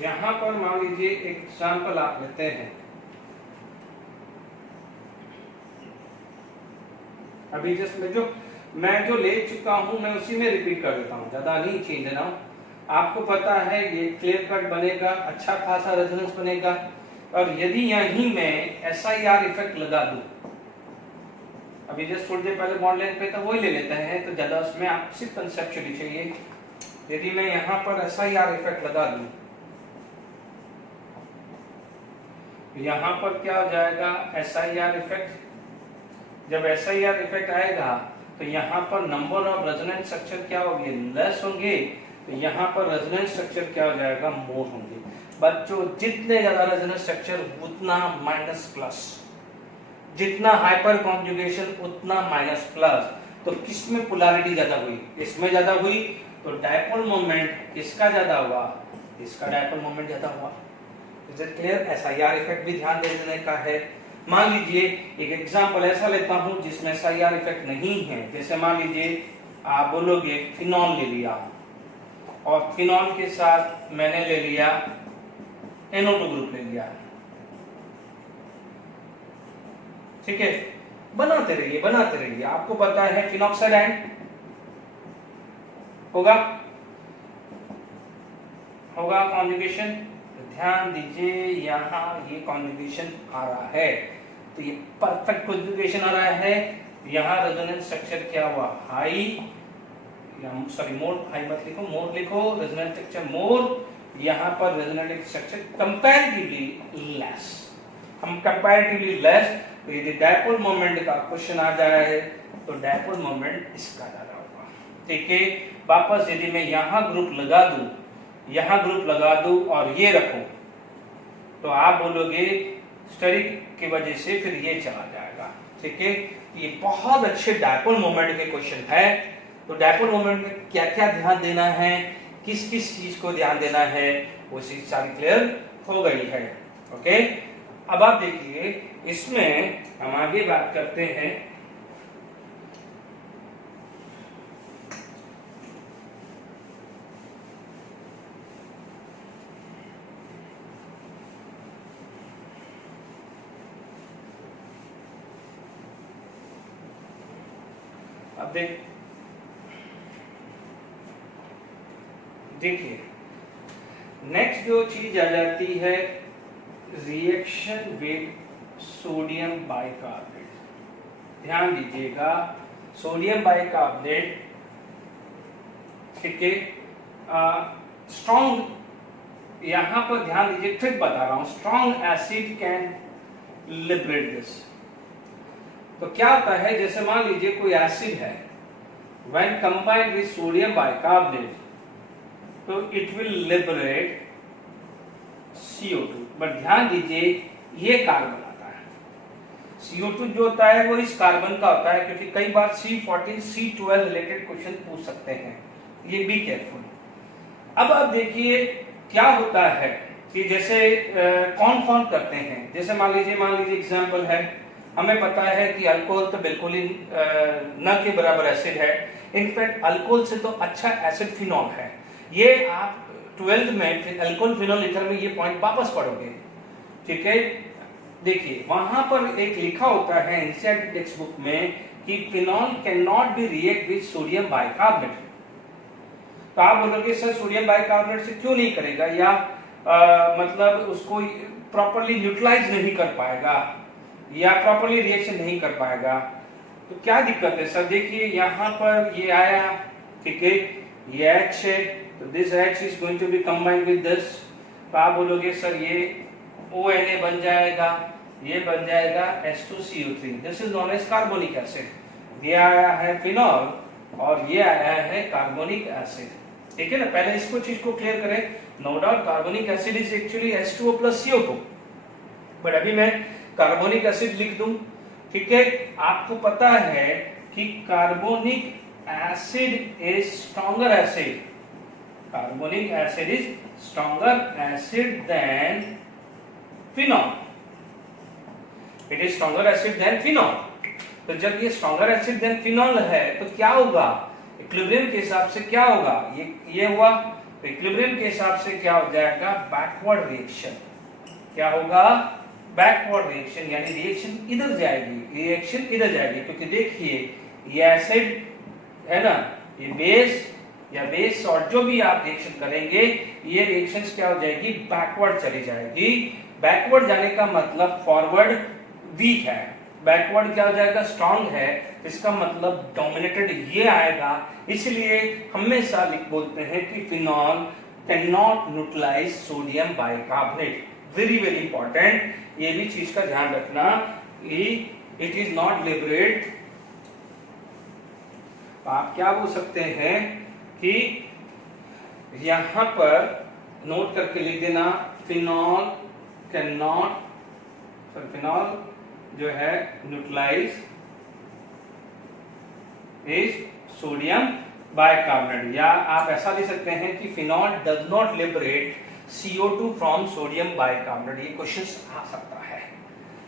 यहां पर मान लीजिए एक एग्जांपल आप लेते हैं। अभी जस्ट मैं जो ले चुका हूं, मैं उसी में रिपीट कर देता हूं, ज्यादा नहीं चेंज देना। आपको पता है ये क्लियर कट बनेगा, अच्छा खासा रेजोनेंस बनेगा। और यदि यहीं मैं SIR इफेक्ट लगा दूं, अभी जस्ट थोड़ी देर पहले बॉन्ड लेंथ पे था, वही ले लेते हैं, तो ज्यादा उसमें आप सिर्फ कंसेप्चुअली चाहिए। यदि मैं यहां पर SIR इफेक्ट लगा दूं, यहां पर क्या हो जाएगा, SIR इफेक्ट। जब SIR इफेक्ट आएगा तो यहां पर नंबर ऑफ रेजोनेंट स्ट्रक्चर क्या होंगे, लेस होंगे, तो यहां पर रेजोनेंट स्ट्रक्चर क्या हो जाएगा, मोर होंगे। बच्चों, जितने ज्यादा रेजोनेंट स्ट्रक्चर उतना माइनस प्लस, जितना हाइपर कॉन्जुगेशन उतना माइनस प्लस। तो किसमें पोलैरिटी ज्यादा हुई, इसमें ज्यादा हुई, तो डाइपोल मोमेंट किसका ज्यादा हुआ, इसका डाइपोल मोमेंट ज्यादा हुआ। Is it clear? SIR effect भी ध्यान दे देने का है। मान लीजिए एक एग्जांपल ऐसा लेता हूं जिसमें SIR इफेक्ट नहीं है। जैसे मान लीजिए आप बोलोगे फिनॉल ले लिया, और फिनॉल के साथ मैंने ले लिया NO2 ग्रुप ले लिया, ठीक है। बनाते रहिए, आपको पता है फिनॉक्साइड आयन होगा कॉन्जुगेशन। ध्यान दीजिए, यहाँ ये कॉन्जुगेशन आ रहा है, तो ये परफेक्ट कॉन्जुगेशन आ रहा है। यहाँ रेजोनेंस स्ट्रक्चर क्या हुआ, हाई, सॉरी मोर, हाई मत लिखो, मोर लिखो, रेजोनेंस स्ट्रक्चर मोर। यहाँ पर रेजोनेंस स्ट्रक्चर कंपैरेटिवली लेस। हम कंपैरेटिवली लेस, तो यदि डायपोल मोमेंट का क्वेश्चन आ जाए तो डायपोल मोमेंट इसका ज्यादा होगा। ठीक है, वापस यदि मैं यहाँ ग्रुप लगा दूं, यहाँ ग्रुप लगा दूं और ये रखूं, तो आप बोलोगे स्टेरिक की वजह से फिर ये चला जाएगा। ठीक है, ये बहुत अच्छे डायपोल मोमेंट के क्वेश्चन है। तो डायपोल मोमेंट में क्या क्या ध्यान देना है, किस किस चीज को ध्यान देना है, वो चीज सारी क्लियर हो गई है। ओके, अब आप देखिए इसमें हम आगे बात करते हैं अब देखिए नेक्स्ट जो चीज आ जाती है रिएक्शन विद सोडियम बाइकार्बोनेट। ध्यान दीजिएगा, सोडियम बाइकार्बोनेट, ठीक है, स्ट्रॉन्ग, यहां पर ध्यान दीजिए, ट्रिक बता रहा हूं, strong acid can liberate this. तो क्या होता है, जैसे मान लीजिए कोई एसिड है, when combined with sodium bicarbonate, तो it will liberate CO2। But ध्यान दीजिए ये कार्बन आता है, CO2 जो होता है वो इस कार्बन का होता है, क्योंकि कई बार C14 C12 रिलेटेड क्वेश्चन पूछ सकते हैं, ये बी केयरफुल। अब देखिए क्या होता है कि जैसे कौन कौन करते हैं, जैसे मान लीजिए एग्जांपल है, हमें पता है कि अल्कोहल तो बिल्कुल ही न के बराबर एसिड है। इनफैक्ट अल्कोहल से तो अच्छा एसिड फिनॉल है। ये आप 12th में अल्कोहल फिनॉल ईथर में ये पॉइंट वापस पढ़ोगे। ठीक है, देखिए वहां पर एक लिखा होता है एनसीईआरटी टेक्स्ट बुक में कि phenol can not be react with sodium bicarbonate. तो आप बोलोगे सर सोडियम बाइकार्बोनेट से क्यों नहीं करेगा, या मतलब उसको प्रॉपर्ली न्यूट्रलाइज नहीं कर पाएगा या प्रॉपर्ली रिएक्शन नहीं कर पाएगा, तो क्या दिक्कत है सर? देखिए यहाँ पर ये आया, ठीक है, ये H है, तो this H is going to be combined with this, तो आप बोलोगे सर ये ONA बन जाएगा, ये बन जाएगा H2CO3, this is known as carbonic acid. ये आया है फिनॉल और ये आया है कार्बोनिक एसिड। ठीक है ना, पहले इसको चीज को क्लियर करें। No doubt carbonic acid is actually H2O plus CO2, but अभी मैं कार्बोनिक एसिड लिख दूं। ठीक है, आपको पता है कि carbonic acid is stronger acid, carbonic acid is stronger acid than phenol, it is stronger acid than phenol. तो जब ये स्ट्रॉन्गर एसिड देन फिनॉल है तो क्या होगा, इक्विलिब्रियम के हिसाब से क्या होगा, ये हुआ, तो इक्विलिब्रियम के हिसाब से क्या हो जाएगा, बैकवर्ड रिएक्शन। क्या होगा, बैकवर्ड रिएक्शन, यानी रिएक्शन इधर जाएगी, रिएक्शन इधर जाएगी, क्योंकि देखिए ये एसिड है ना, ये बेस या बेस और जो भी आप रिएक्शन करेंगे, ये रिएक्शंस क्या हो जाएगी, बैकवर्ड चली जाएगी। बैकवर्ड जाने का मतलब फॉरवर्ड वीक है, बैकवर्ड क्या हो जाएगा, स्ट्रॉन्ग है, इसका मतलब डोमिनेटेड ये आएगा। इसलिए हमेशा बोलते हैं कि phenol can not neutralize sodium bicarbonate, very very important, ये भी चीज का ध्यान रखना, इट इज नॉट लिबरेट। आप क्या बोल सकते हैं कि यहां पर नोट करके लिख देना, फिनॉल कैन नॉट, फिनॉल जो है न्यूट्रलाइज इज सोडियम बाइकार्बोनेट, या आप ऐसा लिख सकते हैं कि phenol does not liberate CO2 from sodium bicarbonate. ये क्वेश्चन आ सकता है।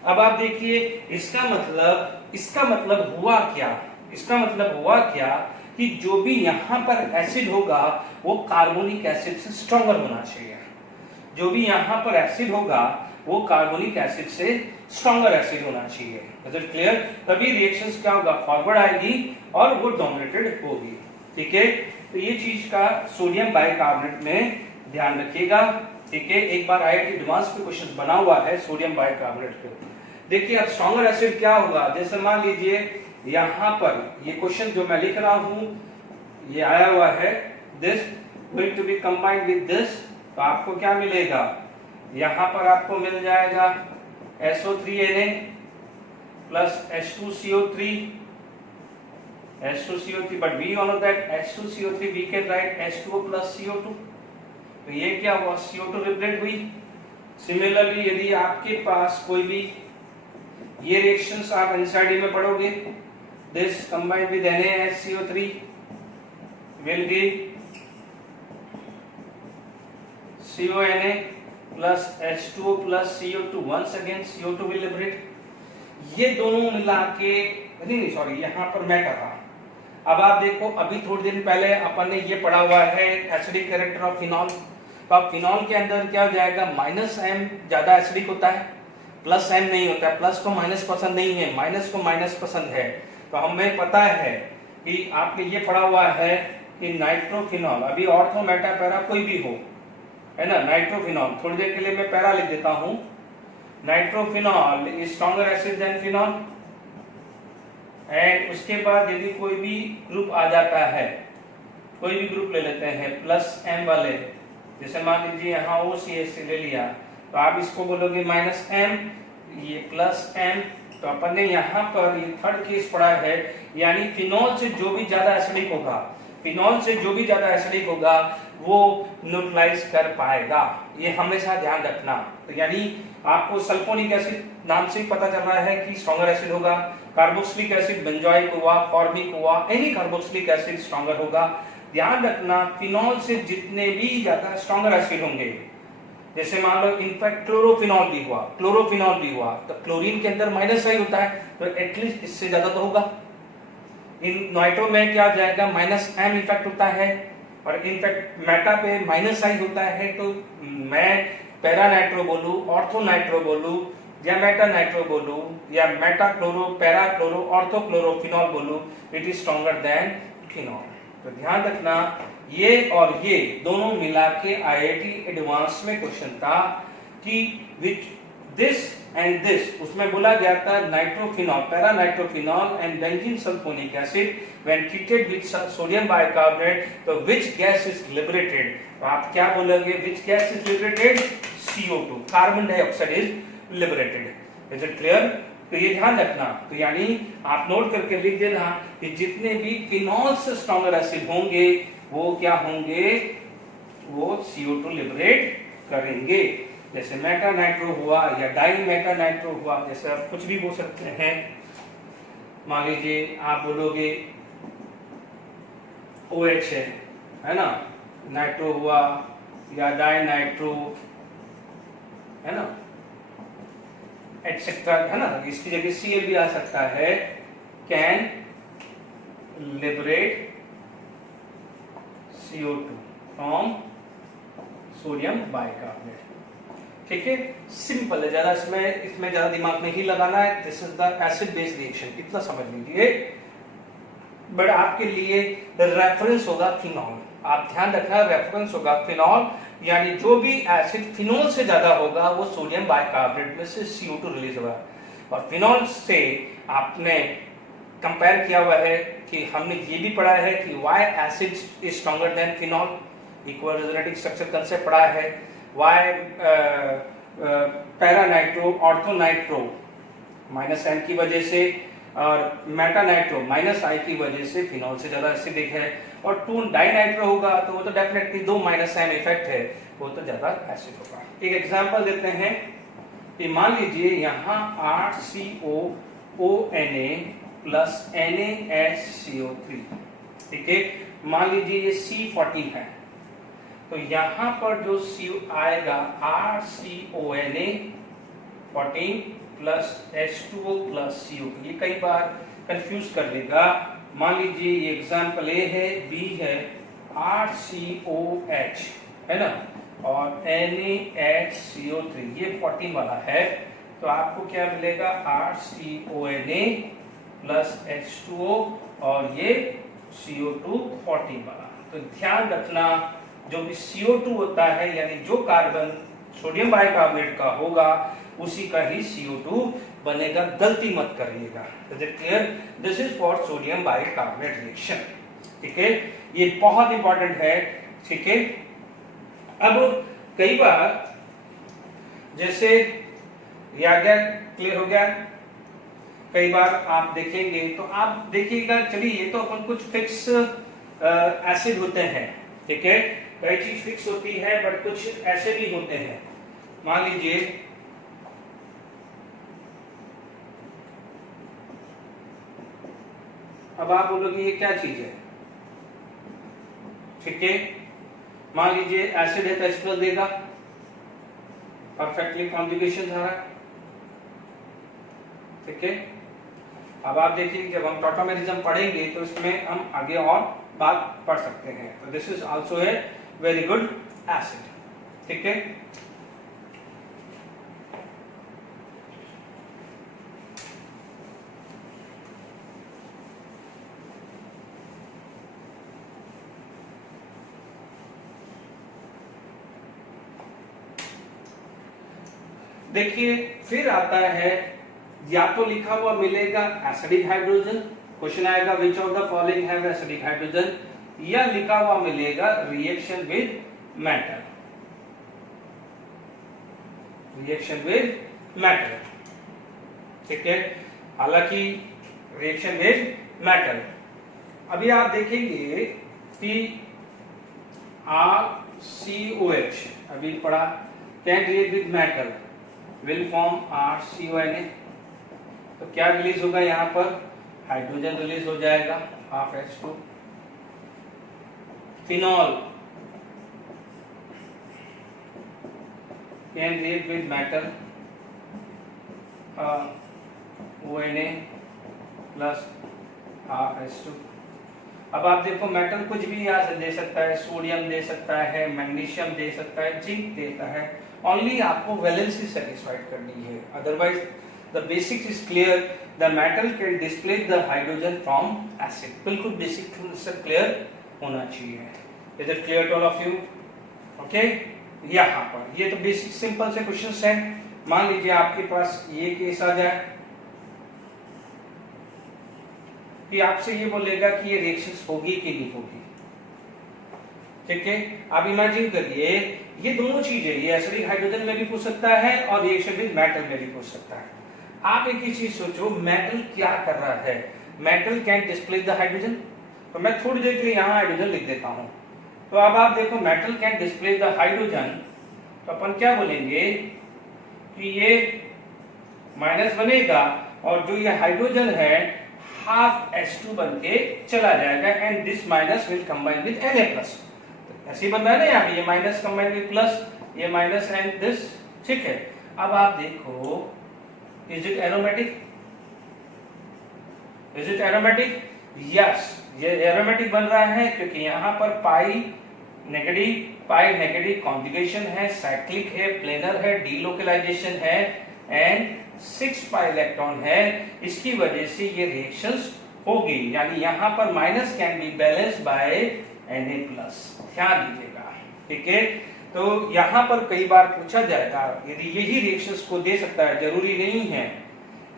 अब आप देखिए इसका मतलब हुआ क्या, इसका मतलब हुआ क्या कि जो भी यहां पर एसिड होगा वो कार्बोनिक एसिड से स्ट्रॉन्गर होना चाहिए, जो भी यहां पर एसिड होगा वो कार्बोनिक एसिड से स्ट्रॉन्गर एसिड होना चाहिए। Is it clear? तभी रिएक्शंस क्या होगा, फॉरवर्ड आएगी और वो डोमिनेटेड होगी। ठीक है, तो ये चीज का सोडियम बाइकार्बोनेट में ध्यान रखिएगा। ठीक है, एक बार IIT एडवांस पे क्वेश्चन बना हुआ है सोडियम बाइकार्बोनेट पे। देखिए अब स्ट्रॉन्गर एसिड क्या होगा, जैसे मान लीजिए यहां पर ये क्वेश्चन जो मैं लिख रहा हूं ये आया हुआ है, this going to be combined with this, तो आपको क्या मिलेगा, यहां पर आपको मिल जाएगा SO3Na plus H2CO3, H2CO3, but we all know that H2CO3 we can write H2O plus CO2, तो ये क्या हुआ, CO2 लिबरेट हुई। सिमिलरली यदि आपके पास कोई भी ये रिएक्शंस आप एनसीईआरटी में पढ़ोगे, this combined with NaHCO3 will give CONa plus H2O plus CO2, once again CO2 will liberate। ये दोनों मिला के नहीं सॉरी, यहाँ पर मैं कर रहा हूं। अब आप देखो, अभी थोड़ी देर पहले अपन ने ये पढ़ा हुआ है एसिडिक कैरेक्टर ऑफ फिनॉल। तो अब फिनॉल के अंदर क्या हो जाएगा, -M ज्यादा एसिडिक होता है, +M नहीं होता है। प्लस को माइनस पसंद नहीं है, माइनस को माइनस पसंद है। तो हमें पता है कि आपने ये पढ़ा हुआ है कि नाइट्रोफिनॉल, अभी ऑर्थो मेटा पैरा कोई भी हो, है ना, नाइट्रोफिनॉल, थोड़ी देर के लिए मैं पैरा लिख देता हूं। Nitrophenol is stronger acid than phenol. And उसके बाद यदि कोई भी ग्रुप आ जाता है, कोई भी ग्रुप ले लेते हैं +M वाले, जैसे मान लीजिए यहाँ OCH ले लिया, तो आप इसको बोलोगे -M, ये +M। तो अपन ने यहाँ पर ये थर्ड केस पढ़ा है, यानी फिनॉल से जो भी ज्यादा एसिडिक होगा, फिनॉल से जो भी ज्यादा एसिडिक होगा वो न्यूट्रलाइज कर पाएगा, ये हमेशा ध्यान रखना। तो यानी आपको सल्फोनिक एसिड नाम से पता चल रहा है कि स्ट्रॉन्गर एसिड होगा, कार्बोक्सिलिक एसिड बेंजोइक हुआ, फॉर्मिक हुआ, एनी कार्बोक्सिलिक एसिड स्ट्रॉन्गर होगा। ध्यान रखना, फिनॉल से जितने भी ज्यादा स्ट्रॉन्गर एसिड होंगे, जैसे मान लो इनफैक्ट क्लोरोफिनॉल भी हुआ, क्लोरोफिनॉल भी हुआ, तो क्लोरीन के अंदर -I होता है, तो एटलीस्ट इससे ज्यादा तो होगा। इन नाइट्रो में क्या जाएगा, -M इफेक्ट होता है, और इनफैक्ट मेटा पे -I होता है। तो मैं पैरा नाइट्रो बोलूं, ऑर्थो नाइट्रो बोलूं, या मेटा नाइट्रो बोलूं, या meta chloro, para chloro, ortho chlorophenol बोलूं, it is stronger than phenol. तो ध्यान रखना, ये और ये दोनों मिला के IIT एडवांस में क्वेश्चन था कि विच दिस एंड दिस, उसमें बोला गया था nitrophenol, para nitrophenol and benzene sulphonic acid when treated with sodium bicarbonate, तो विच गैस इज लिबरेटेड। तो आप क्या बोलोगे, which gas is liberated, CO2, carbon dioxide is liberated. Is it clear? तो ये ध्यान रखना। तो यानी आप नोट करके लिख देना कि जितने भी फिनॉल से स्ट्रॉन्गर एसिड होंगे वो क्या होंगे, वो CO2 लिबरेट करेंगे। जैसे मेटा नाइट्रो हुआ या डाई मेटा नाइट्रो हुआ, जैसे आप कुछ भी बोल सकते हैं। मान लीजिए आप बोलोगे OH है ना, नाइट्रो हुआ या डाई नाइट्रो, है ना, एटसेट्रा, है ना, इसकी जगह Cl भी आ सकता है, can liberate CO2 from sodium bicarbonate. ठीक है, सिंपल है, ज्यादा इसमें ज्यादा दिमाग नहीं लगाना है। This is the acid base reaction, इतना समझ लीजिए। बट आपके लिए रेफरेंस होगा फिनॉल, आप ध्यान रखना, रेफरेंस होगा फिनॉल, यानी जो भी एसिड फिनॉल से ज्यादा होगा वो सोडियम बाइकार्बोनेट में से CO2 रिलीज होगा। और फिनॉल से आपने कंपेयर किया हुआ है कि हमने ये भी पढ़ा है कि why acid is stronger than phenol, equal resonating structure concept पढ़ा है। Why para nitro, ortho nitro -M की वजह से, और मेटा नाइट्रो -I की वजह से फिनॉल से ज्यादा एसिडिक है। और 2 डाई नाइट्रो होगा तो वो तो डेफिनेटली 2 -M इफेक्ट है, वो तो ज्यादा एसिड होगा। एक एग्जांपल देते हैं कि मान लीजिए यहाँ 8COONA प्लस NaHCO3, ठीक है, मान लीजिए ये C14 है, तो यहाँ पर जो CO आएगा RCONA 14 plus H2O plus CO2, ये कई बार कंफ्यूज कर देगा। मान लीजिए ये एग्जाम्पल A है, B है, RCOH है ना, और NaHCO3, ये 14 वाला है, तो आपको क्या मिलेगा, RCONA प्लस H2O और ये CO2 14 वाला। तो ध्यान रखना, जो भी CO2 होता है, यानी जो कार्बन सोडियम बाइकार्बोनेट का होगा उसी का ही CO2 बनेगा, गलती मत करिएगा। Is it clear? This is for sodium bicarbonate reaction. ठीक है, ये बहुत इंपॉर्टेंट है। ठीक है, अब कई बार जैसे ये आ गया, क्लियर हो गया। कई बार आप देखेंगे तो आप देखिएगा, चलिए ये तो अपन कुछ फिक्स एसिड होते हैं, ठीक है, कई चीज फिक्स होती है, बट कुछ ऐसे भी होते हैं। मान लीजिए अब आप बोलोगे ये क्या चीज है, ठीक है, मान लीजिए एसिड है तो H+ देगा, परफेक्टली कॉन्जुगेशन था, ठीक है। अब आप देखिए जब हम टॉटोमेरिज्म पढ़ेंगे तो इसमें हम आगे और बात पढ़ सकते हैं। तो this is also a very good acid, ठीक है। देखिए फिर आता है, या तो लिखा हुआ मिलेगा एसिडिक हाइड्रोजन, क्वेश्चन आएगा विच of the following have acidic hydrogen, या लिखा हुआ मिलेगा reaction with metal, reaction with metal, ठीक है। हालांकि रिएक्शन विद मेटल, अभी आप देखेंगे कि RCOH अभी पढ़ा, can react with metal will form RCONA, तो क्या रिलीज होगा यहाँ पर, हाइड्रोजन रिलीज हो जाएगा, half H2। Phenol can react with metal, ONA plus half H2। अब आप देखो मेटल कुछ भी यहाँ से दे सकता है, सोडियम दे सकता है, मैग्नीशियम दे सकता है, जिंक देता है, ओनली आपको वैलेंसी सेटिस्फाइड करनी है, otherwise the basics is clear, the metal can displace the hydrogen from acid, बिल्कुल बेसिक से क्लियर होना चाहिए। Is it clear to all of you? Okay, यहाँ पर ये तो बेसिक सिंपल से क्वेश्चंस हैं। मान लीजिए आपके पास ये केस आ जाए कि आपसे ये बोलेगा कि ये रिएक्शंस होगी कि नहीं होगी, ठीक है। आप इमेजिन करिए ये दोनों चीजें, ये एसिडिक हाइड्रोजन में भी पूछ सकता है और रिएक्शन विद मेटल में भी पूछ सकता है। आप एक ही चीज सोचो, मेटल क्या कर रहा है, metal can displace the hydrogen, तो मैं थोड़ी देर के लिए यहाँ हाइड्रोजन लिख देता हूँ। तो अब आप देखो metal can displace the hydrogen, तो अपन क्या बोलेंगे कि ये माइनस बनेगा और जो ये हाइड्रोजन है हाफ H2 बन के चला जाएगा, and this minus will combine with Na+, ऐसे ही बन रहा है ना यहाँ पे, ये माइनस कंबाइन विद प्लस, ये माइनस एंड दिस, ठीक है। अब आप देखो is it aromatic, is it aromatic? Yes, ये एरोमेटिक बन रहा है क्योंकि यहाँ पर पाई नेगेटिव कॉन्जुगेशन है, साइक्लिक है, प्लेनर है, डीलोकलाइजेशन है एंड 6 पाई इलेक्ट्रॉन है, इसकी वजह से ये रिएक्शंस होगी, यानी यहाँ पर minus can be balanced bye Na+, ध्यान दीजिएगा, ठीक है। तो यहाँ पर कई बार पूछा जाएगा, यदि यही रिएक्शंस को दे सकता है, जरूरी नहीं है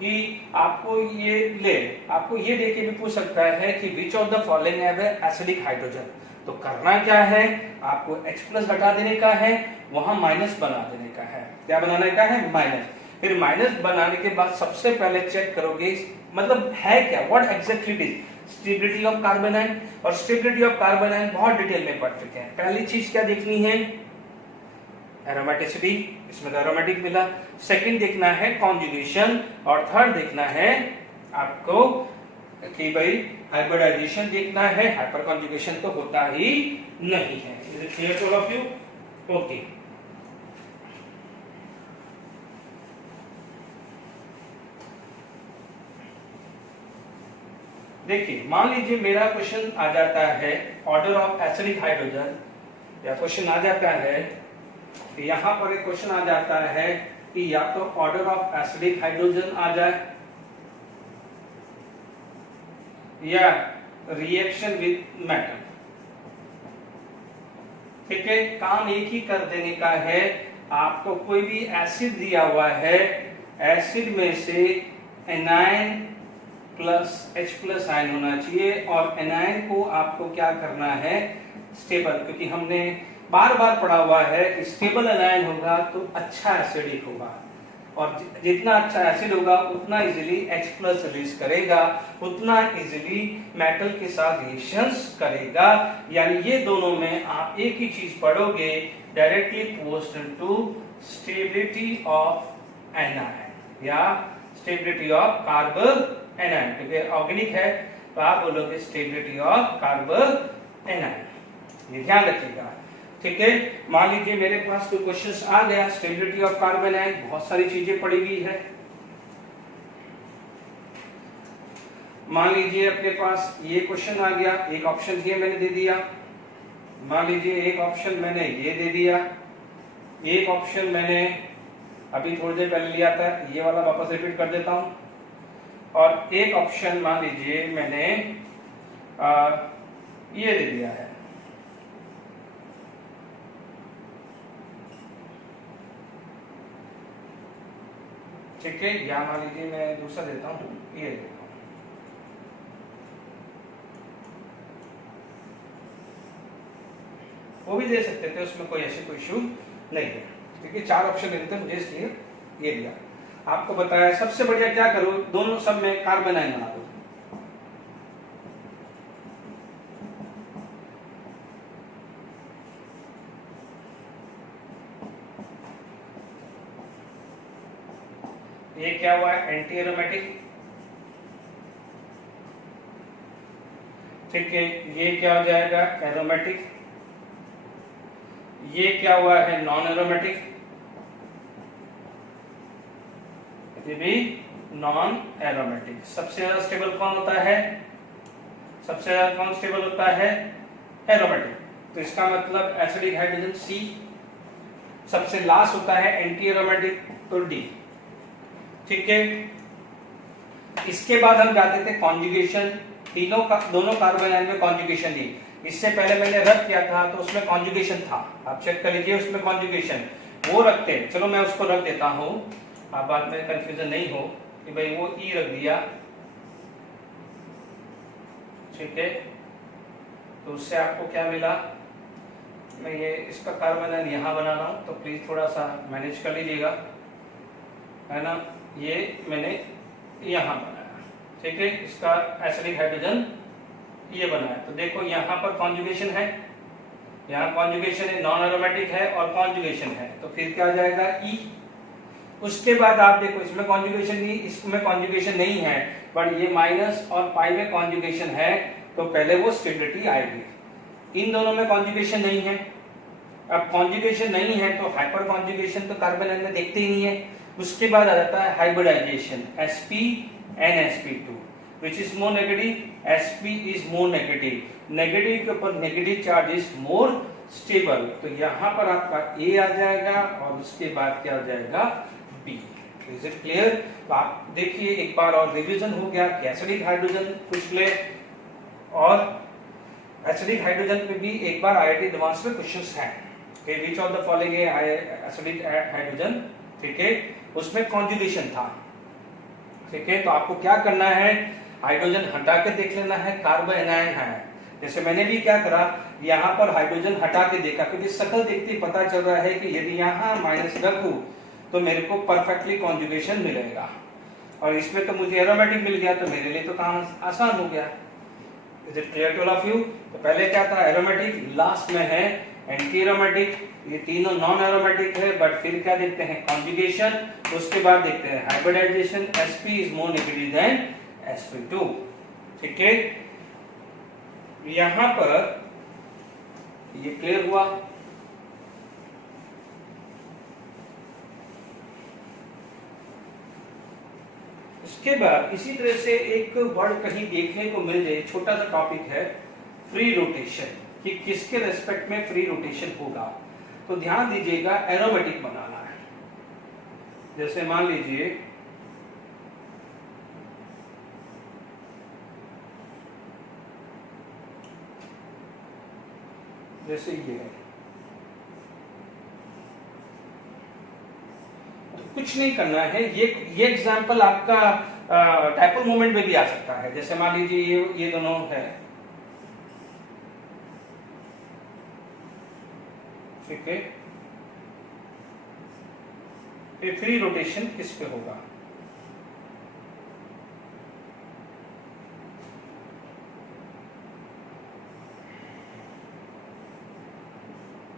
कि आपको ये ले, आपको ये देके भी पूछ सकता है कि विच of the following have acidic hydrogen, तो करना क्या है, आपको H+ हटा देने का है, वहां माइनस बना देने का है। क्या बनाने का है? माइनस। फिर माइनस बनाने के बाद सबसे पहले चेक करोगे मतलब है क्या, what exactly it is, stability of carbon ion, और स्टेबिलिटी ऑफ कार्बन आयन बहुत डिटेल में पढ़ चुके हैं। पहली चीज क्या देखनी है, एरोमेटिसिटी, इसमें एरोमेटिक मिला। सेकंड देखना है कॉन्जुगेशन, और थर्ड देखना है आपको कि भाई हाइब्रिडाइजेशन देखना है, हाइपर कॉन्जुगेशन तो होता ही नहीं है। Is it clear to all of you? Okay, देखिए मान लीजिए मेरा क्वेश्चन आ जाता है ऑर्डर ऑफ एसिडिक हाइड्रोजन, या क्वेश्चन आ जाता है कि यहाँ पर एक क्वेश्चन आ जाता है कि या तो ऑर्डर ऑफ एसिडिक हाइड्रोजन आ जाए या रिएक्शन विद मेटल, ठीक है। काम एक ही कर देने का है, आपको कोई भी एसिड दिया हुआ है, एसिड में से एनायन प्लस H+ आयन होना चाहिए, और एनायन को आपको क्या करना है, स्टेबल, क्योंकि हमने बार बार पढ़ा हुआ है कि स्टेबल एनायन होगा तो अच्छा एसिडिक होगा। और जितना अच्छा एसिड होगा उतना इजीली H प्लस रिलीज करेगा, उतना इजीली मेटल के साथ रिएक्शंस करेगा। यानी ये दोनों में आप एक ही चीज पढ़ोगे, directly postal to stability of anion या स्टेबिलिटी ऑफ कार्बन एनायन, क्योंकि ऑर्गेनिक है तो आप बोलोगे स्टेबिलिटी ऑफ कार्बन एनायन। ये ध्यान रखिएगा, ठीक है। मान लीजिए मेरे पास कोई क्वेश्चंस आ गया, स्टेबिलिटी ऑफ कार्बन है, बहुत सारी चीजें पड़ी हुई है। मान लीजिए अपने पास ये क्वेश्चन आ गया, एक ऑप्शन ये मैंने दे दिया, मान लीजिए एक ऑप्शन मैंने ये दे दिया, एक ऑप्शन मैंने अभी थोड़ी देर पहले लिया था, ये वाला वापस रिपीट कर देता हूं, और एक ऑप्शन मान लीजिए मैंने ये दे दिया है। ठीक है, या मान लीजिए मैं दूसरा देता हूं, ये देता हूं। वो भी दे सकते थे, उसमें कोई ऐसी कोई इशू नहीं है। ठीक है, 4 ऑप्शन देते हैं मुझे, इसलिए ये दिया। आपको बताया सबसे बढ़िया क्या करो, दोनों सब में कार्बन आयन बना दो। ये क्या हुआ है, एंटी एरोमेटिक। ठीक है, ये क्या हो जाएगा, एरोमेटिक। ये क्या हुआ है, नॉन एरोमेटिक, ये भी नॉन एरोमेटिक। सबसे ज्यादा स्टेबल कौन होता है, सबसे ज्यादा कौन स्टेबल होता है, एरोमेटिक। तो इसका मतलब एसिडिक हाइड्रोजन सी। सबसे लास्ट होता है एंटी एरोमेटिक, तो डी। ठीक है, इसके बाद हम जाते थे कॉन्जुगेशन। दोनों कार्बन आयन में कॉन्जुगेशन ली। इससे पहले मैंने रद्द किया था तो उसमें कॉन्जुगेशन था, आप चेक कर लीजिए उसमें कॉन्जुगेशन वो रखते हैं। चलो मैं उसको रख देता हूं, आप बाद में कंफ्यूजन नहीं हो कि भाई वो ई रख दिया। ठीक है, तो उससे आपको क्या मिला, मैं ये इसका कार्बन आयन यहां बना रहा हूं, तो प्लीज थोड़ा सा मैनेज कर लीजिएगा, है ना। ये मैंने यहां बनाया, ठीक है, इसका एसिडिक हाइड्रोजन ये बनाया। तो देखो यहां पर कॉन्जुगेशन है, यहाँ कॉन्जुगेशन है, नॉन एरोमेटिक है और कॉन्जुगेशन है, तो फिर क्या आ जाएगा, ई। उसके बाद आप देखो इसमें कॉन्जुगेशन नहीं, इसमें कॉन्जुगेशन नहीं है, बट ये माइनस और पाई में कॉन्जुगेशन है, तो पहले वो स्टेबिलिटी आएगी। इन दोनों में कॉन्जुगेशन नहीं है। अब कॉन्जुगेशन नहीं है तो हाइपर कॉन्जुगेशन तो कार्बन आयन में देखते ही नहीं है। उसके बाद आ जाता है hybridisation, sp and sp2 which is more negative, sp is more negative, negative के ऊपर negative charge is more stable. तो यहाँ पर आपका A आ जाएगा और उसके बाद क्या आ जाएगा, B। Is it clear? तो आप देखिए एक बार और रिवीजन हो गया कि एसिडिक हाइड्रोजन पूछ ले, और एसिडिक हाइड्रोजन पे भी एक बार IIT एडवांस में क्वेश्चंस हैं कि which of the following acidic hydrogen. ठीक है, उसमें कॉन्जुगेशन था। ठीक है, तो आपको क्या करना है, हाइड्रोजन हटा के देख लेना है, कार्बन एनायन है। जैसे मैंने भी क्या करा, यहाँ पर हाइड्रोजन हटा के देखा, क्योंकि शक्ल देखते पता चल रहा है कि यदि यहाँ माइनस रखूं तो मेरे को परफेक्टली कॉन्जुगेशन मिलेगा, और इसमें तो मुझे एरोमेटिक मिल गया, तो मेरे लिए तो काम आसान हो गया। Is it clear to all of you? तो पहले क्या था, एरोमेटिक, लास्ट में है एंटी एरोमेटिक, ये तीनों नॉन एरोमेटिक है, बट फिर क्या देखते हैं, कॉन्जुगेशन। उसके बाद देखते हैं hybridization, sp is more negative than sp2। ठीक है, यहां पर ये क्लियर हुआ। इसके बाद इसी तरह से एक वर्ड कहीं देखने को मिल जाए, छोटा सा टॉपिक है फ्री रोटेशन, कि किसके रेस्पेक्ट में फ्री रोटेशन होगा। तो ध्यान दीजिएगा, एरोमेटिक बनाना है। जैसे मान लीजिए जैसे ये है, तो कुछ नहीं करना है। ये एग्जांपल आपका डाइपोल मोमेंट में भी आ सकता है। जैसे मान लीजिए ये दोनों है, ठीक है, फिर फ्री रोटेशन किस पे होगा?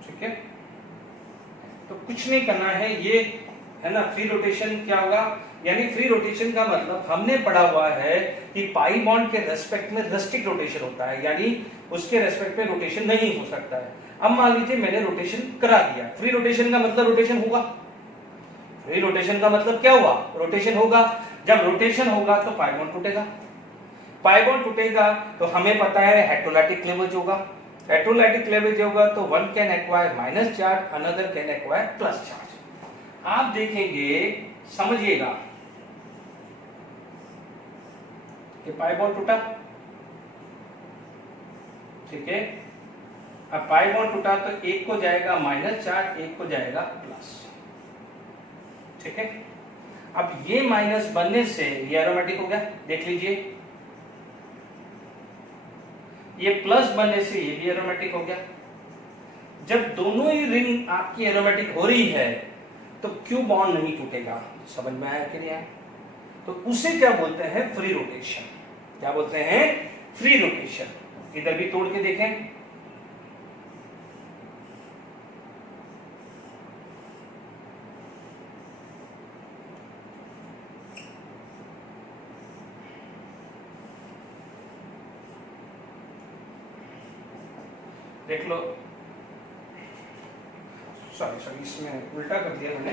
ठीक है, तो कुछ नहीं करना है, ये है ना फ्री रोटेशन क्या होगा, यानी फ्री रोटेशन का मतलब हमने पढ़ा हुआ है कि पाई बॉन्ड के रेस्पेक्ट में रेस्ट्रिक्ट रोटेशन होता है, यानी उसके रेस्पेक्ट में रोटेशन नहीं हो सकता है। अब मान लीजिए मैंने रोटेशन करा दिया, फ्री रोटेशन का मतलब रोटेशन होगा, फ्री रोटेशन का मतलब क्या हुआ, रोटेशन होगा। जब रोटेशन होगा तो पाई बॉन्ड टूटेगा, पाई बॉन्ड टूटेगा तो हमें पता है हेटेरोलाइटिक क्लीवेज होगा, हेटेरोलाइटिक क्लीवेज होगा तो one can acquire minus charge, another can acquire plus charge. आप देखेंगे, समझिएगा कि पाई बॉन्ड टूटा, ठीक है। अब पाई बॉन्ड टूटा तो एक को जाएगा माइनस चार्ज, एक को जाएगा प्लस, ठीक है। अब ये माइनस बनने से ये एरोमेटिक हो गया, देख लीजिए, ये प्लस बनने से ये भी एरोमेटिक हो गया। जब दोनों ही रिंग आपकी एरोमेटिक हो रही है तो क्यों बॉन्ड नहीं टूटेगा? समझ में आया कि नहीं आया? तो उसे क्या बोलते हैं, फ्री रोटेशन। क्या बोलते हैं, फ्री रोटेशन। इधर भी तोड़ के देखें, देख लो, सॉरी इसमें उल्टा कर दिया मैंने,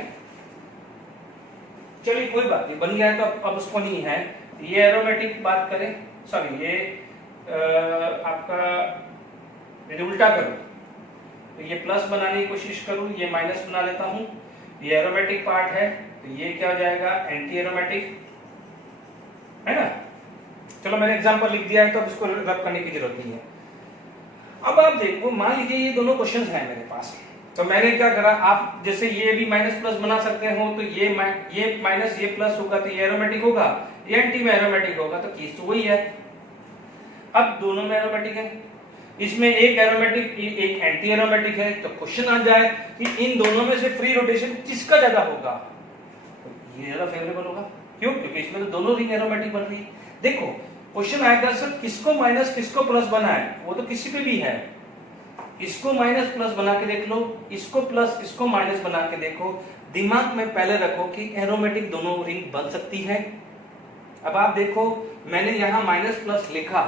चलिए कोई बात नहीं, बन गया तो अब उसको नहीं है। ये एरोमेटिक बात करें, सॉरी ये आपका यदि उल्टा करूं तो ये प्लस बनाने की कोशिश करूं, ये माइनस बना लेता हूं, ये एरोमेटिक पार्ट है तो ये क्या हो जाएगा, एंटी एरोमेटिक, है ना। चलो मैंने एग्जांपल लिख दिया है तो अब इसको रब करने की जरूरत नहीं है। अब आप देखो, मान लीजिए ये दोनों क्वेश्चंस हैं मेरे पास, तो मैंने क्या करा, आप जैसे ये भी माइनस प्लस बना सकते हो, तो ये माइनस ये प्लस होगा तो ये एरोमेटिक होगा, ये एंटी में एरोमेटिक होगा, तो केस तो वही है। अब दोनों में एरोमेटिक है, इसमें एक एरोमेटिक एक एंटी एरोमेटिक है, तो क्वेश्चन आ जाए कि इन दोनों में से फ्री रोटेशन किसका ज्यादा होगा, तो ये ज्यादा फेवरेबल होगा। क्यों? क्योंकि इसमें तो दोनों रिंग एरोमेटिक बन रही है। देखो क्वेश्चन आएगा सर किसको माइनस किसको प्लस बनाए, वो तो किसी पे भी है, इसको माइनस प्लस बना के देख लो, इसको प्लस इसको माइनस बना के देखो, दिमाग में पहले रखो कि एरोमेटिक दोनों रिंग बन सकती है। अब आप देखो, मैंने यहाँ माइनस प्लस लिखा